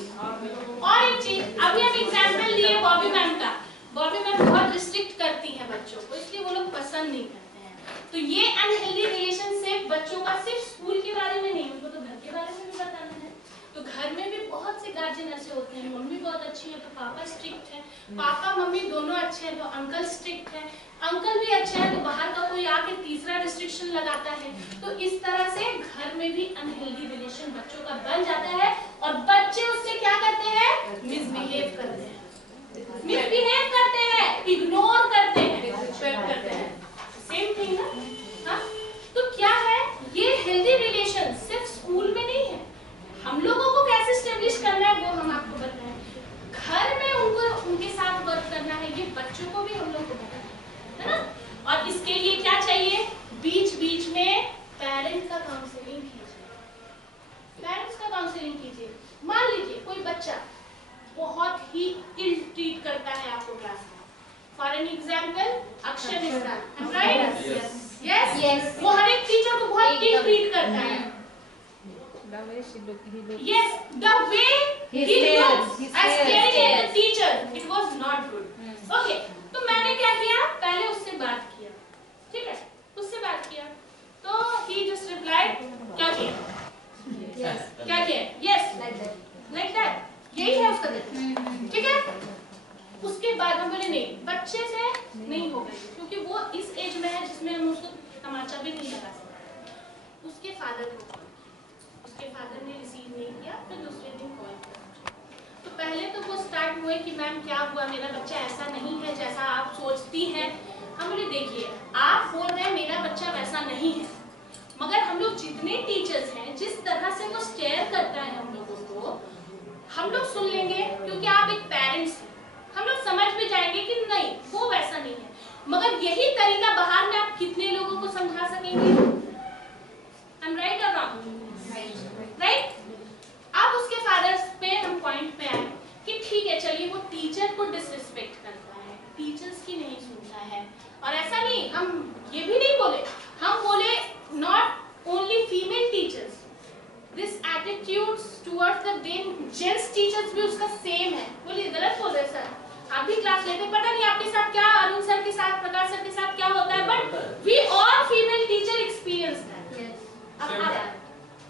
अभी हम एग्जाम्पल लिए बॉबी मैम का। बॉबी मैम बहुत रिस्ट्रिक्ट करती हैं बच्चों को, इसलिए वो लोग पसंद नहीं करते हैं। तो ये अनहेल्दी रिलेशनशिप बच्चों का सिर्फ स्कूल के बारे में नहीं, उनको तो घर के बारे में भी बताना है। तो घर में भी बहुत से गार्जियन ऐसे होते हैं, मम्मी बहुत अच्छी है तो पापा स्ट्रिक्ट है, पापा मम्मी दोनों अच्छे हैं तो अंकल स्ट्रिक्ट है, अंकल भी अच्छे हैं तो बाहर का कोई आके तीसरा रिस्ट्रिक्शन लगाता है। तो इस तरह से घर में भी अनहेल्दी रिलेशन बच्चों का बन जाता है और बच्चे उससे क्या करते हैं? मिसबिहेव करते हैं, इग्नोर करते हैं, डिसरिस्पेक्ट करते हैं। सेम थिंग ना। हाँ, तो क्या है ये हेल्दी रिलेशन सिर्फ स्कूल में नहीं है, हम लोगों को कैसे स्टेब्लिश करना है वो हम आपको बताएं। घर में उनको उनके साथ वर्क करना है, ये बच्चों को भी हम लोग को बताना है ना। और इसके लिए क्या चाहिए? बीच बीच में पेरेंट्स का काउंसलिंग कीजिए। मान लीजिए कोई बच्चा बहुत ही इल ट्रीट करता है आपको क्लास में, फॉर एन एग्जाम्पल अक्षर मिश्रा, राइट? यस, वो हर एक टीचर को बहुत इल ट्रीट करता है। Yes, the way he looks as staring at the teacher, it was not good. Okay, तो मैंने क्या किया? पहले उससे बात किया, ठीक है? उससे बात किया, तो he just replied, क्या किया? Yes. क्या किया? Yes, like that. यही है उसका तरीका, ठीक है? उसके बाद हम बोले नहीं, बच्चे से नहीं होगा, क्योंकि वो इस एज में है जिसमें हम उसको तमाचा भी नहीं लगा सकते। उसके फादर ने रिसीव नहीं किया, फिर दूसरे दिन कॉल किया। तो पहले तो वो स्टार्ट हुए कि मैम क्या हुआ, मेरा बच्चा ऐसा नहीं है जैसा आप सोचती हैं। हम बोले देखिए, आप बोल रहे हैं मेरा बच्चा वैसा नहीं है, मगर हम लोग जितने टीचर्स हैं जिस तरह से वो स्टेयर करता है हम लोगों को, हम लोग सुन लेंगे क्योंकि आप एक पेरेंट्स हैं, हम लोग समझ भी जाएंगे कि नहीं वो वैसा नहीं है। मगर यही तरीका बाहर में आप कितने लोगों को समझा सकेंगे? I'm right or wrong? Right? अब उसके फादर पे हम पॉइंट पे आए कि ठीक है चलिए वो टीचर को डिसरिस्पेक्ट करता है, टीचर्स की नहीं सुनता है। और ऐसा नहीं, हम ये भी नहीं बोले, हम बोले not only female teachers, this attitudes towards the gents teachers भी उसका सेम है। बोलिए गलत बोल रहे सर, आप भी क्लास लेते, पता नहीं आपके साथ क्या, अरुण सर के साथ, प्रकाश सर के साथ क्या होता है, but we all female teacher experience that.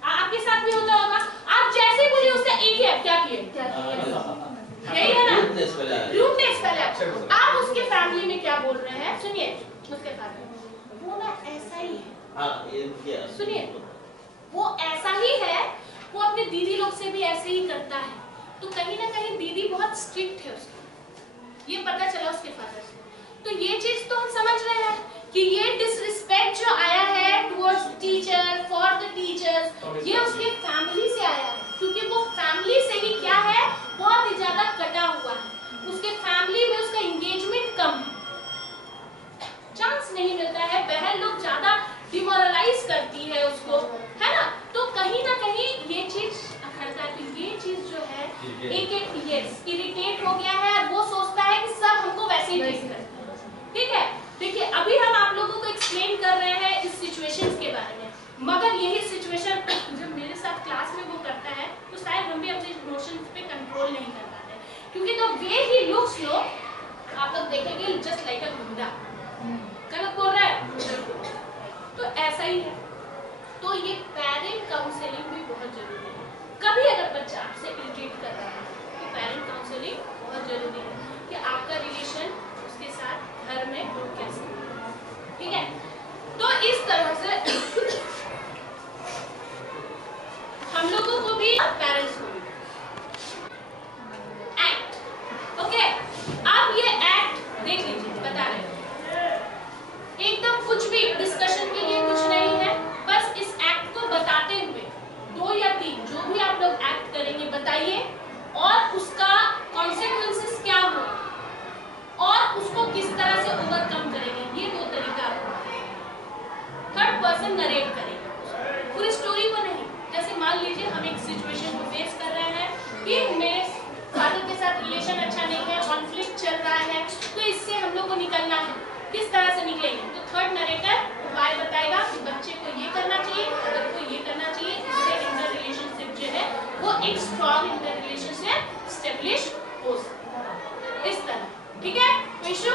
आपके साथ भी होता होगा, आप जैसे ही बोलिए उसका एक है क्या किए, यही है ना, रूडनेस पहले। आप उसके फैमिली में क्या बोल रहे हैं, सुनिए, उसके फादर वो ना ऐसा ही है, सुनिए वो ऐसा ही है, वो अपने दीदी लोग से भी ऐसे ही करता है। तो कहीं ना कहीं दीदी बहुत स्ट्रिक्ट है उसकी, ये पता चला उसके फादर से। तो ये चीज तो हम समझ रहे हैं कि ये डिसरिस्पेक्ट जो आया है towards teacher, for the teachers, ये उसके फैमिली से आया है, क्योंकि वो फैमिली से ही क्या है, बहुत ही ज्यादा कटा हुआ है। उसके फैमिली में उसका एंगेजमेंट कम है, चांस नहीं मिलता है, बहन लोग ज्यादा डिमोरलाइज करती है उसको, है ना। तो कहीं ना कहीं ये चीज अखड़ता है। तो ये चीज जो है एक इरिटेट हो गया है, वो सोचता है कि सब हमको वैसे ही ट्रीट करते हैं, ठीक है। देखिए अभी हम आप लोगों को एक्सप्लेन कर रहे हैं इस सिचुएशंस के बारे में, मगर यही सिचुएशन जब मेरे साथ क्लास में वो करता है तो शायद हम भी अपने इमोशंस पे कंट्रोल नहीं कर पाते, क्योंकि द वे ही लुक्स लो आप लोग देखेंगे जस्ट लाइक अ गुंडा, गलत बोल रहा है, तो ऐसा ही है। तो ये पेरेंट काउंसलिंग भी बहुत जरूरी है। कभी अगर बच्चा आपसे इरिटेट कर रहा है तो पेरेंट काउंसलिंग बहुत जरूरी है कि आपका रिलेशन उसके साथ घर में कैसे, ठीक है। तो इस तरह से हम लोगों को भी पेरेंट्स को भी एक्ट, ओके। अब ये एक्ट देख लीजिए, बता रहे हैं एकदम कुछ भी डिस्कशन के लिए कुछ नहीं है, बस इस एक्ट को बताते हुए से नरेट करेगा, पूरी स्टोरी को नहीं। जैसे मान लीजिए हम एक सिचुएशन को फेस कर रहे हैं कि मेरे फादर के साथ रिलेशन अच्छा नहीं है, कॉन्फ्लिक्ट चल रहा है, तो इससे हम लोग को निकलना है, किस तरह से निकलेंगे? तो थर्ड नरेटर उपाय बताएगा कि बच्चे को ये करना चाहिए, फादर को ये करना चाहिए, इससे इंटर रिलेशनशिप जो है वो एक स्ट्रॉन्ग इंटर रिलेशनशिप स्टेब्लिश हो सकता है, इस तरह। ठीक है, विशु?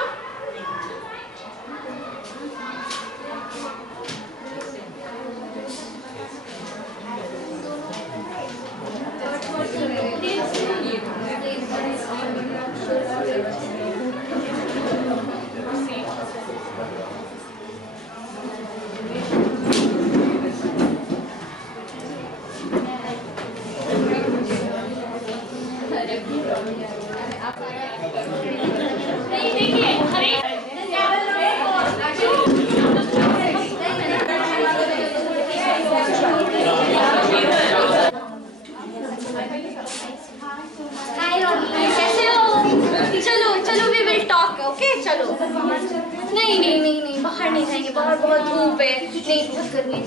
नहीं बाहर नहीं जाएंगे, बाहर बहुत धूप है, नहीं बहुत गर्मी है।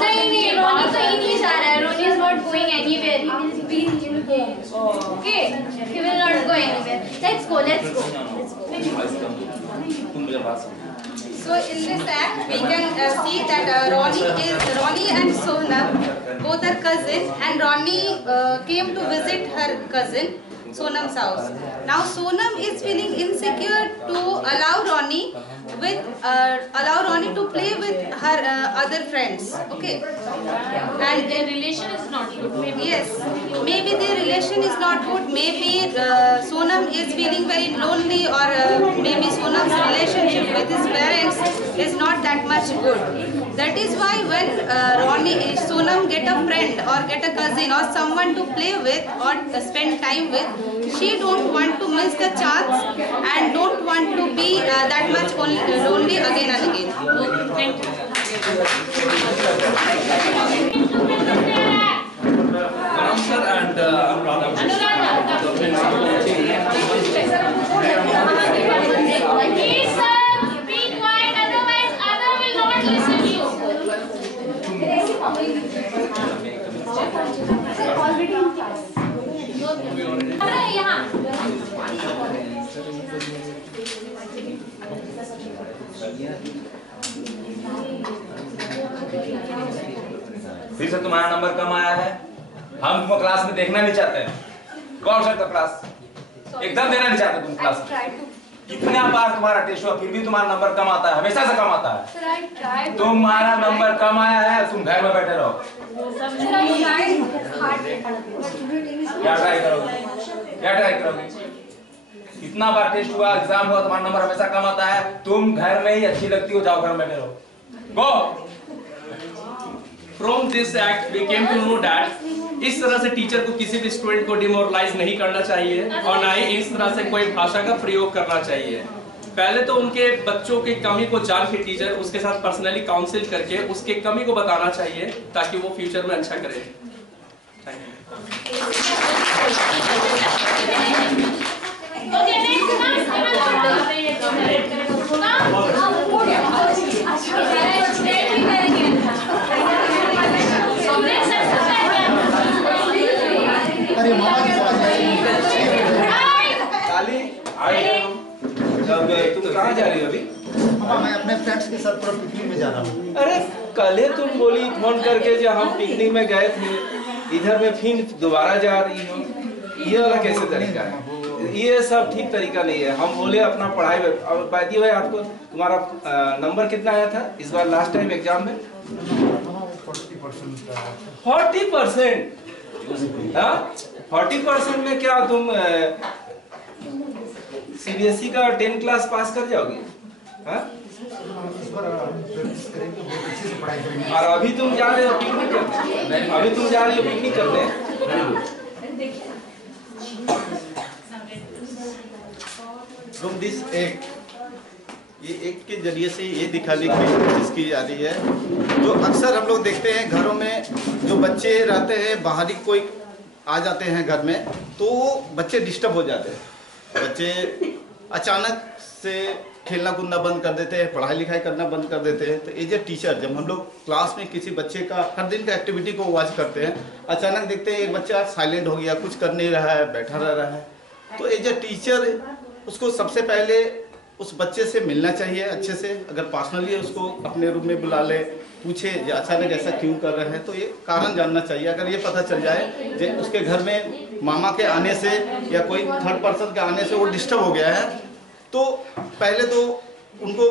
नहीं रोनी तो ही नहीं जा रहा है, Ronnie is not going anywhere, he will be in home. Okay, he will not go anywhere. Let's go. So in this act, we can see that Ronnie and Sonam both are cousins, and Ronnie came to visit her cousin Sonam's house. Now Sonam is feeling insecure to allow Ronnie to play with her other friends. Okay, and their relation is not good. Maybe. Yes, maybe their relation is not good. Maybe Sonam is feeling very lonely, or maybe Sonam's relationship with his parents is not that much good. That is why when Sonam get a friend or get a cousin or someone to play with or spend time with, she don't want to miss the chance and don't want to be that much lonely again and again. Thank you. Karam sir and Anuradha. Please sir, be quiet, otherwise other will not listen to you. यहाँ फिर से तुम्हारा number कम आया है। हम तुमको class में देखना नहीं चाहते हैं। कौन सा क्लास एकदम देना नहीं चाहते तुम क्लास में। कितना बार तुम्हारा टेस्ट हुआ फिर भी तुम्हारा नंबर कम आता है, हमेशा से कम आता है। तुम्हारा नंबर कम आया है, तुम घर में बैठे रहो। क्या ट्राई करोगे? कितना बार टेस्ट हुआ, एग्जाम हुआ, तुम्हारा नंबर हमेशा कम आता है। तुम घर में ही अच्छी लगती हो, जाओ घर में बैठे रहो। गो। From this act we came to know that इस तरह से टीचर को किसी भी स्टूडेंट को डिमोरलाइज नहीं करना चाहिए और ना ही इस तरह से कोई भाषा का प्रयोग करना चाहिए। पहले तो उनके बच्चों की कमी को जान के टीचर उसके साथ पर्सनली काउंसिल करके उसके कमी को बताना चाहिए ताकि वो फ्यूचर में अच्छा करे। तुम कहाँ जा रही हो अभी? मैं अपने फ्रेंड्स के साथ पिकनिक में जा रहा हूँ। अरे कल तुम बोली फोन करके जो हम पिकनिक में गए थे, इधर में फिर दोबारा जा रही हो। ये वाला कैसे तरीका है? ये सब ठीक तरीका नहीं है। हम बोले अपना पढ़ाई में। और बाकी भाई आपको तुम्हारा नंबर कितना आया था इस बार लास्ट टाइम एग्जाम में? 40%? 40% में क्या तुम सीबीएसई का 10 क्लास पास कर जाओगे? हाँ? और अभी तुम जा रहे हो पिकनिक करने। From this act, ये एक्ट के जरिए से ये दिखाने की कोशिश की जा रही है। जो अक्सर हम लोग देखते हैं घरों में जो बच्चे रहते हैं, बाहरी कोई आ जाते हैं घर में तो बच्चे डिस्टर्ब हो जाते हैं। बच्चे अचानक से खेलना कूदना बंद कर देते हैं, पढ़ाई लिखाई करना बंद कर देते हैं। तो एज ए टीचर जब हम लोग क्लास में किसी बच्चे का हर दिन का एक्टिविटी को वॉच करते हैं, अचानक देखते हैं एक बच्चा साइलेंट हो गया, कुछ कर नहीं रहा है, बैठा रह रहा है, तो एज ए टीचर उसको सबसे पहले उस बच्चे से मिलना चाहिए अच्छे से। अगर पर्सनली उसको अपने रूम में बुला ले, पूछे कि अचानक ऐसा क्यों कर रहे हैं, तो ये कारण जानना चाहिए। अगर ये पता चल जाए कि उसके घर में मामा के आने से या कोई थर्ड पर्सन के आने से वो डिस्टर्ब हो गया है, तो पहले तो उनको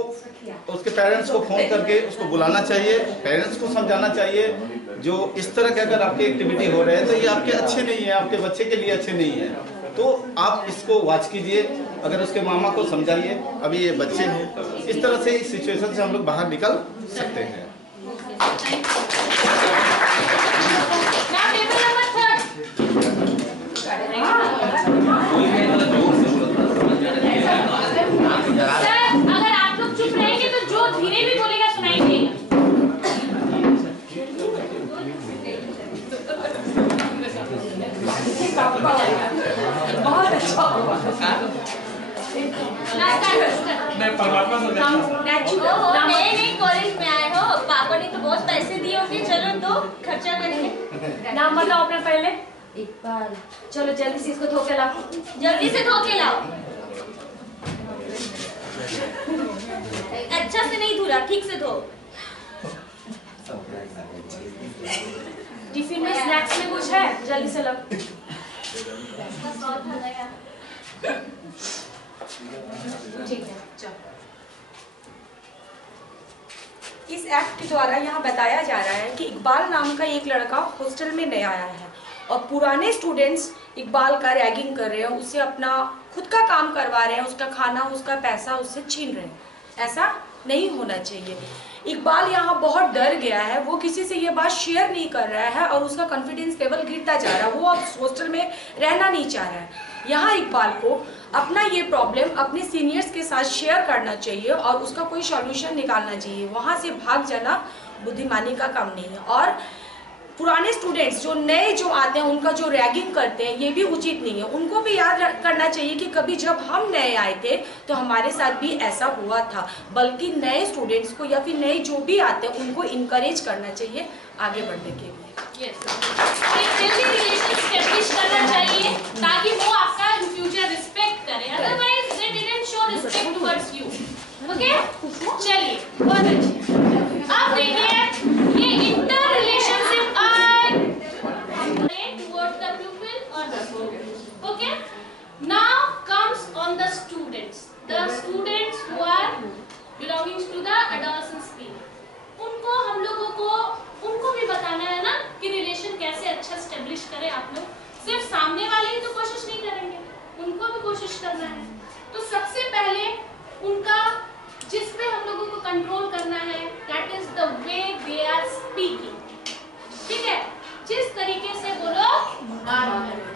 उसके पेरेंट्स को फोन करके उसको बुलाना चाहिए, पेरेंट्स को समझाना चाहिए जो इस तरह के अगर आपकी एक्टिविटी हो रहे हैं तो ये आपके अच्छे नहीं है, आपके बच्चे के लिए अच्छे नहीं है, तो आप इसको वॉच कीजिए। अगर उसके मामा को समझाइए, अभी ये बच्चे हैं, इस तरह से इस सिचुएशन से हम लोग बाहर निकल सकते हैं। अगर आप लोग चुप रहेंगे तो जो धीरे भी बोलेगा सुनाई देगा। बहुत अच्छा नए कॉलेज में आए हो, पापा ने तो बहुत पैसे दिए होंगे, चलो दो खर्चा करेंगे। नाम बताओ अपना पहले। इकबाल। चलो जल्दी से इसको धो के लाओ। जल्दी से धो के लाओ। अच्छा से नहीं धुला, ठीक से धो। टिफिन में स्नैक्स में कुछ है, जल्दी से लाओ। ठीक है, चलो। इस एक्ट के द्वारा यहाँ बताया जा रहा है कि इकबाल नाम का एक लड़का हॉस्टल में नया आया है और पुराने स्टूडेंट्स इकबाल का रैगिंग कर रहे हैं, उससे अपना खुद का काम करवा रहे हैं, उसका खाना उसका पैसा उससे छीन रहे हैं। ऐसा नहीं होना चाहिए। इकबाल यहाँ बहुत डर गया है, वो किसी से ये बात शेयर नहीं कर रहा है और उसका कॉन्फिडेंस लेवल गिरता जा रहा है, वो अब हॉस्टल में रहना नहीं चाह रहा है। यहाँ इकबाल को अपना ये प्रॉब्लम अपने सीनियर्स के साथ शेयर करना चाहिए और उसका कोई सॉल्यूशन निकालना चाहिए। वहाँ से भाग जाना बुद्धिमानी का काम नहीं है। और पुराने स्टूडेंट्स जो नए जो आते हैं उनका जो रैगिंग करते हैं ये भी उचित नहीं है। उनको भी याद करना चाहिए कि कभी जब हम नए आए थे तो हमारे साथ भी ऐसा हुआ था। बल्कि नए स्टूडेंट्स को या फिर नए जो भी आते हैं उनको इनकरेज करना चाहिए आगे बढ़ने के लिए। करना चाहिए ताकि वो आपका इन फ्यूचर रिस्पेक्ट करे, otherwise they didn't show respect towards you. Okay, चलिए बहुत अच्छे। अब देखिए ये inter relationship towards the pupil or the student. Okay, now comes on the students who are belonging to the adolescence period. उनको हम लोगों को उनको भी बताना है ना कि रिलेशन कैसे अच्छा स्टेब्लिश करें। आप लोग सिर्फ सामने वाले ही तो कोशिश नहीं करेंगे, उनको भी कोशिश करना है। तो सबसे पहले उनका जिस पे हम लोगों को कंट्रोल करना है, that is the way they are speaking. ठीक है, जिस तरीके से वो लोग बात कर रहे हैं।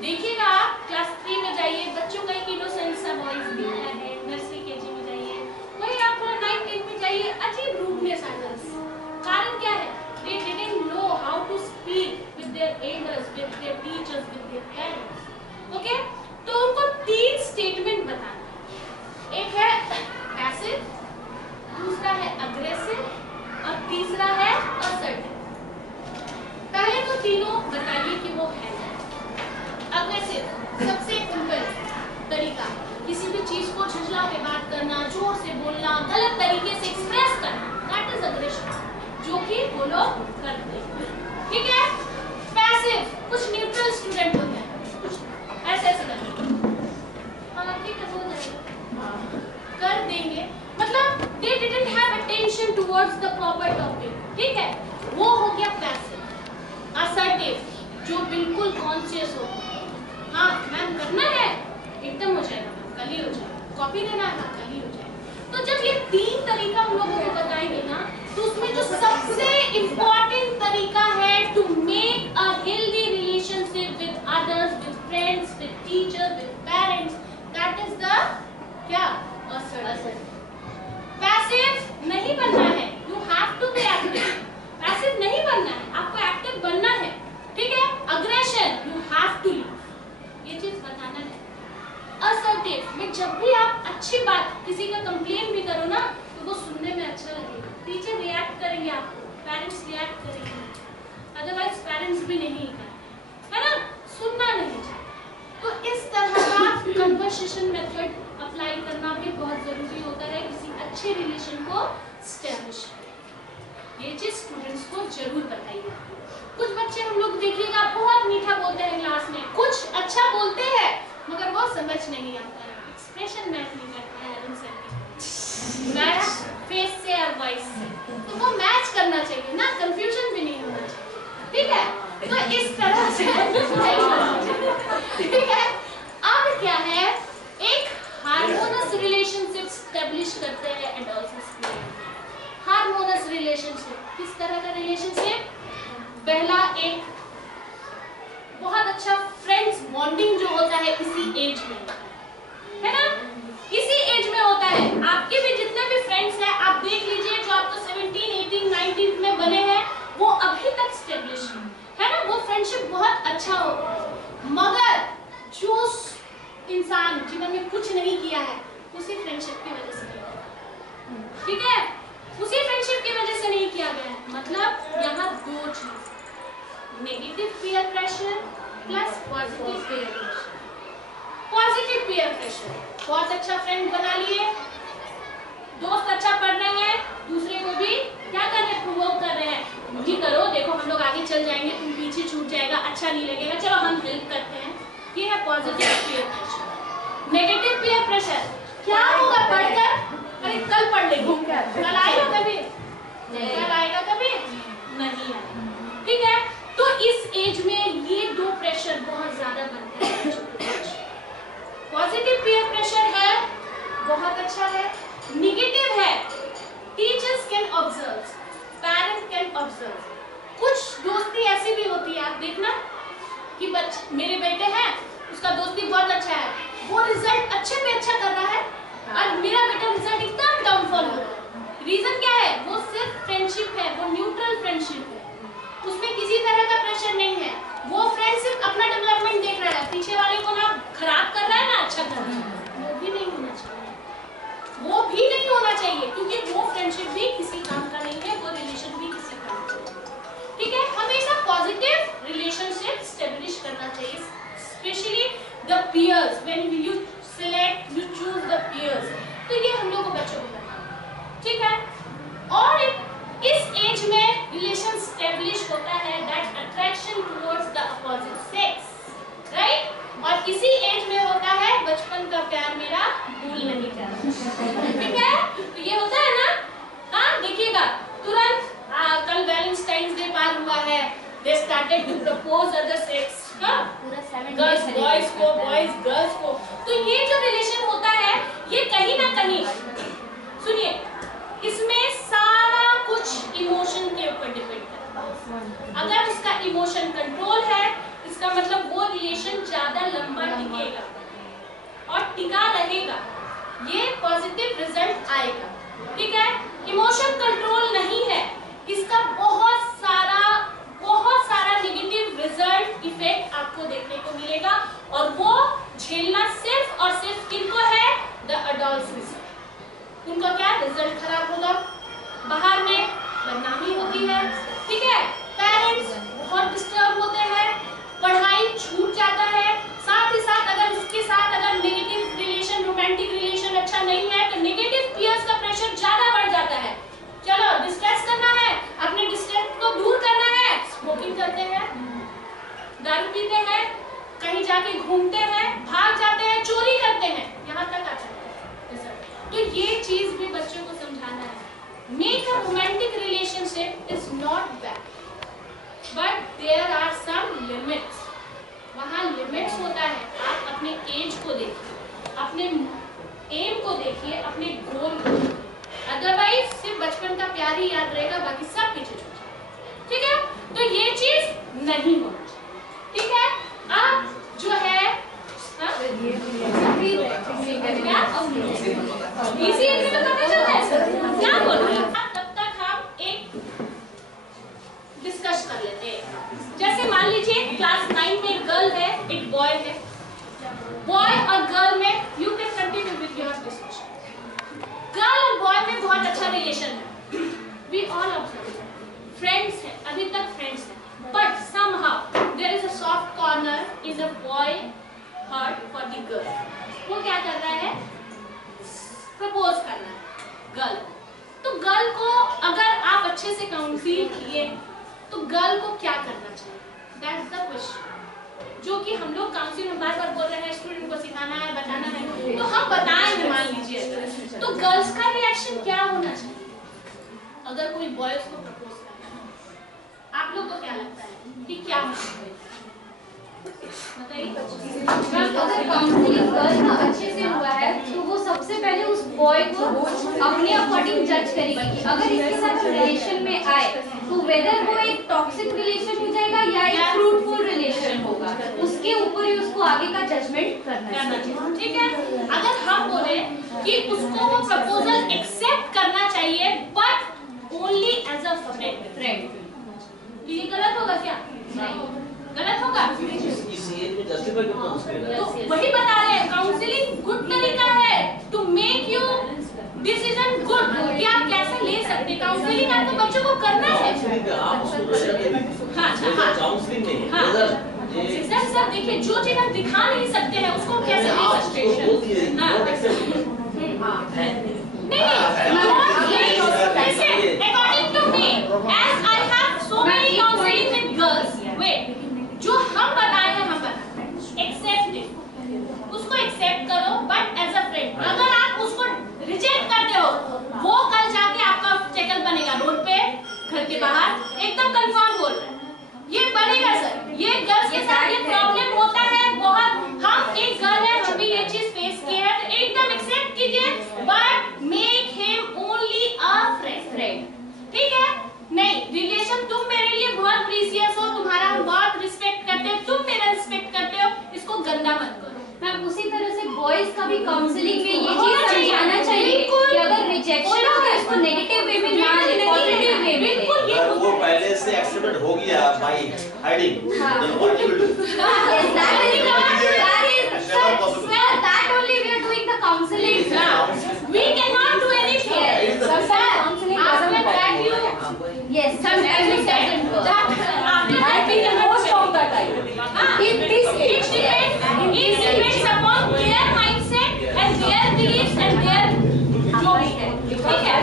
देखिएगा आप क्लास 3 में जाइए, बच्चों का एक इनोसेंस सा वॉइस दिखता है, नर्सरी केजी में जाइए, वही आप 9-10 में जाइए, अजीब रूडनेस आ जाती है। कारण क्या है? They didn't know how to speak with their elders, with their teachers, with their parents. Okay? तो उनको 3 स्टेटमेंट बताना है। एक है पैसिव, दूसरा है अग्रेसिव और तीसरा है असर्टिव। पहले तो तीनों बताइए कि वो है। अग्रेसिव सबसे सिंपल तरीका, किसी भी चीज को झुंझला के बात करना, जोर से बोलना, गलत तरीके से एक्सप्रेस करना, दैट इज अग्रेशन, जो कि वो लोग करते हैं। ठीक है। पैसिव कुछ न्यूट्रल स्टूडेंट होते हैं, ऐसे ऐसे करते, हाँ ठीक है हो जाएगा, कर देंगे, मतलब they didn't have attention towards the proper topic। ठीक है, वो हो गया पैसिव। असर्टिव जो बिल्कुल कॉन्शियस हो, हाँ मैम करना है, एकदम हो जाएगा, कल ही हो जाएगा, कॉपी देना है, कल ही हो जाएगा। तो जब ये 3 तरीका हम लोगों को बताएंगे ना, तो उसमें जो सबसे इम्पोर्टेंट तरीका है to make a healthy relationship with others, with friends, with teacher, with parents, that is the क्या? असर्टिव। पैसिव नहीं बनना है, you have to be active. Passive नहीं बनना है, आपको एक्टिव बनना है। ठीक है। Aggression you have to leave, ये चीज बताना है। असर्टिव में जब भी आप अच्छी बात किसी का पेरेंट्स रिएक्ट करेंगे, अदरवाइज पेरेंट्स भी नहीं करेंगे, है ना, सुनना नहीं चाहिए। तो इस तरह का कन्वर्सेशन मेथड अप्लाई करना भी बहुत जरूरी होता है किसी अच्छे रिलेशन को एस्टेब्लिश करने। ये चीज स्टूडेंट्स को जरूर बताइए। कुछ बच्चे हम लोग देखिएगा बहुत मीठा बोलते हैं क्लास में, कुछ अच्छा बोलते हैं मगर वो समझ नहीं आता है, एक्सप्रेशन मैच नहीं करता है मैच फेस से और वॉइस से, तो वो मैच करना चाहिए ना, कंफ्यूजन भी नहीं होना चाहिए, ठीक है। तो इस तरह से ठीक है। अब क्या है, एक हार्मोनियस रिलेशनशिप स्टैब्लिश करते हैं एडोलसेंस में। हार्मोनियस रिलेशनशिप किस तरह का रिलेशनशिप? पहला, एक बहुत अच्छा फ्रेंड्स बॉन्डिंग जो होता है इसी एज में, है ना, इसी एज में होता है। आपके भी जितने भी फ्रेंड्स हैं आप देख लीजिए, जो आपको 17, 18, 19 में बने हैं वो अभी तक स्टेब्लिश है ना, वो फ्रेंडशिप बहुत अच्छा होता है। मगर जो इंसान जीवन में कुछ नहीं किया है उसी फ्रेंडशिप की वजह से किया, ठीक है, उसी फ्रेंडशिप की वजह से नहीं किया गया है। मतलब यहाँ दो चीज, negative peer pressure plus positive peer pressure. Positive peer pressure, बहुत अच्छा फ्रेंड बना लिए, दोस्त अच्छा पढ़ रहे हैं, दूसरे को भी क्या कर रहे हैं, प्रोवोक कर रहे हैं, भी करो, देखो हम लोग आगे चल जाएंगे, तुम पीछे छूट जाएगा, अच्छा नहीं लगेगा, चलो हम हेल्प करते हैं। ये है positive peer pressure. Negative peer pressure, क्या होगा पढ़कर, अरे कल पढ़ लेंगे, कल आएगा कभी, कल आएगा कभी नहीं आएगा, ठीक है। तो इस एज में ये दो प्रेशर बहुत ज्यादा बनते हैं। पॉजिटिव पीयर प्रेशर है, बहुत अच्छा है। नेगेटिव है, teachers can observe, parent can observe. कुछ दोस्ती ऐसी भी होती है, आप देखना कि मेरे बेटे हैं, उसका दोस्ती बहुत अच्छा है, वो रिजल्ट अच्छे पे अच्छा कर रहा है और मेरा बेटा रिजल्ट एकदम डाउनफॉल हो रहा है। रीजन क्या है, वो सिर्फ फ्रेंडशिप है, वो न्यूट्रल फ्रेंडशिप है, उसमें किसी तरह का प्रेशर नहीं है, वो फ्रेंड सिर्फ अपना डेवलपमेंट देख रहा है, पीछे वाले को ना खराब कर रहा है ना अच्छा कर रहा है। वो भी नहीं होना चाहिए, वो भी नहीं होना चाहिए, क्योंकि वो फ्रेंडशिप भी किसी काम का नहीं है, वो रिलेशन भी किसी काम का नहीं है, ठीक है। हमेशा पॉजिटिव रिलेशनशिप स्टेब्लिश करना चाहिए, specially the peers, when you select, you choose the peers, तो ये हम लोग को बच्चों को करना है, ठीक है। और इस एज में रिलेशन स्टेब्लिश होता है, that attraction towards the opposite sex, right. और इसी एज में होता है बचपन का प्यार मेरा भूल नहीं जाता, ठीक है। तो ये होता है ना, हाँ देखिएगा तुरंत, कल वैलेंटाइंस डे पार हुआ है, they started to propose other sex, girls boys को, बॉयज गर्ल्स को। तो ये जो रिलेशन होता है ये कहीं ना कहीं, सुनिए, इसमें सारा कुछ इमोशन के ऊपर डिपेंड करता है। अगर उसका इमोशन कंट्रोल है, इसका मतलब वो रिलेशन ज्यादा लंबा टिकेगा और टिका रहेगा, ये पॉजिटिव रिजल्ट आएगा, ठीक है। इमोशन कंट्रोल नहीं है, इसका बहुत सारा नेगेटिव रिजल्ट इफेक्ट आपको देखने को मिलेगा, और वो झेलना सिर्फ और सिर्फ किनको है, द अडल्ट्स। उनका क्या रिजल्ट खराब होगा, बाहर में बदनामी होती है, ठीक है, पेरेंट्स बहुत डिस्टर्ब होते हैं, पढ़ाई छूट जाता है, साथ ही साथ अगर उसके साथ अगर नेगेटिव रिलेशन, रोमांटिक रिलेशन अच्छा नहीं है तो नेगेटिव पीयर्स का प्रेशर ज्यादा बढ़ जाता है। चलो डिस्ट्रेस करना है, अपने डिस्ट्रेस को दूर करना है, स्मोकिंग करते हैं, दारू पीते हैं, कहीं जाके घूमते हैं, भाग जाते हैं, चोरी करते हैं, यहाँ तक आता है। तो ये चीज भी बच्चों को समझाना है। Make a romantic relationship is not bad, but there are some limits. वहाँ लिमिट्स होता है, आप अपने एज को देखिए, अपने एम को देखिए, अपने गोल को, अदरवाइज सिर्फ बचपन का प्यार ही याद रहेगा, बाकी सब पीछे छूट जाएगा, ठीक है। तो ये चीज नहीं होना, ठीक है। अब जो है क्या बोल रहे हैं, तब तक हम एक डिस्कस कर लेते हैं। जैसे मान लीजिए क्लास 9 में एक गर्ल है, एक बॉय है, बॉय और गर्ल में you can continue with your discussion. Girl और बॉय में बहुत अच्छा रिलेशन है, we all observe, friend propose करना है गर्ल, तो गर्ल को अगर आप अच्छे से काउंसिल किए तो गर्ल को क्या करना चाहिए? दैट्स द क्वेश्चन, जो कि हम लोग काउंसिल में बार बार बोल रहे हैं स्टूडेंट को सिखाना है, बताना है, तो हम बताएंगे। मान लीजिए तो गर्ल्स का रिएक्शन क्या होना चाहिए अगर कोई बॉयज को प्रपोज करना है? आप लोग को क्या लगता है कि क्या होना चाहिए? अगर काउंसलिंग गर्ल का अच्छे से हुआ है तो वो सबसे पहले उस बॉय को अपने अकॉर्डिंग जज करेगी कि अगर इसके साथ रिलेशन में आए तो वेदर वो एक टॉक्सिक रिलेशन हो जाएगा या एक फ्रूटफुल रिलेशन होगा, उसके ऊपर ही उसको आगे का जजमेंट करना चाहिए। ठीक है, अगर हम बोले कि उसको वो प्रपोजल एक्सेप्ट करना चाहिए but only as a friend, ये गलत होगा क्या? नहीं, गलत होगा। तो वही बता रहे हैं, काउंसलिंग गुड तरीका है to make you decision good कि आप कैसे ले सकते हैं। काउंसलिंग आपको बच्चों को करना है। हाँ, सर देखिए, जो चीज हम दिखा नहीं सकते हैं उसको कैसे ले सकते हैं? According to me, as I have so many counseling with girls, wait, जो हम बताए हैं हम बताते हैं, एक्सेप्ट इट, उसको एक्सेप्ट करो बट एज अ फ्रेंड। अगर आप उसको रिजेक्ट करते हो वो कल जाके आपका चेकअप बनेगा रोड पे, घर के बाहर, एकदम कंफर्म बोल रहे हैं, ये बनेगा सर। ये गर्ल्स के साथ ये प्रॉब्लम होता है बहुत। हम एक गर्ल है, हम भी ये चीज फेस किए हैं, तो एकदम एक्सेप्ट कीजिए but make him only a friend. ठीक है, नहीं रिलेशन, तुम मेरे लिए बहुत प्रीशियस हो, तुम्हारा हम बहुत रिस्पेक्ट करते हैं, तुम मेरा रिस्पेक्ट करते हो, इसको गंदा मत करो। मैम उसी तरह से बॉयज का भी काउंसलिंग में ये चीज समझाना चाहिए कि अगर रिजेक्शन हो तो इसको नेगेटिव वे में ना ले, पॉजिटिव वे में ले। वो पहले से एक्सेप्टेड हो गया by hiding, then what you will do? That only we are doing the counseling. We cannot do anything. Counseling doesn't work. Yes, sometimes it doesn't work. After that we can most of the time. It depends upon their mindset and their beliefs and their ठीक है,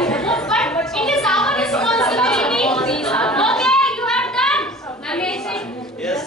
but it is our responsibility. Okay, you have done. Amazing. Yes.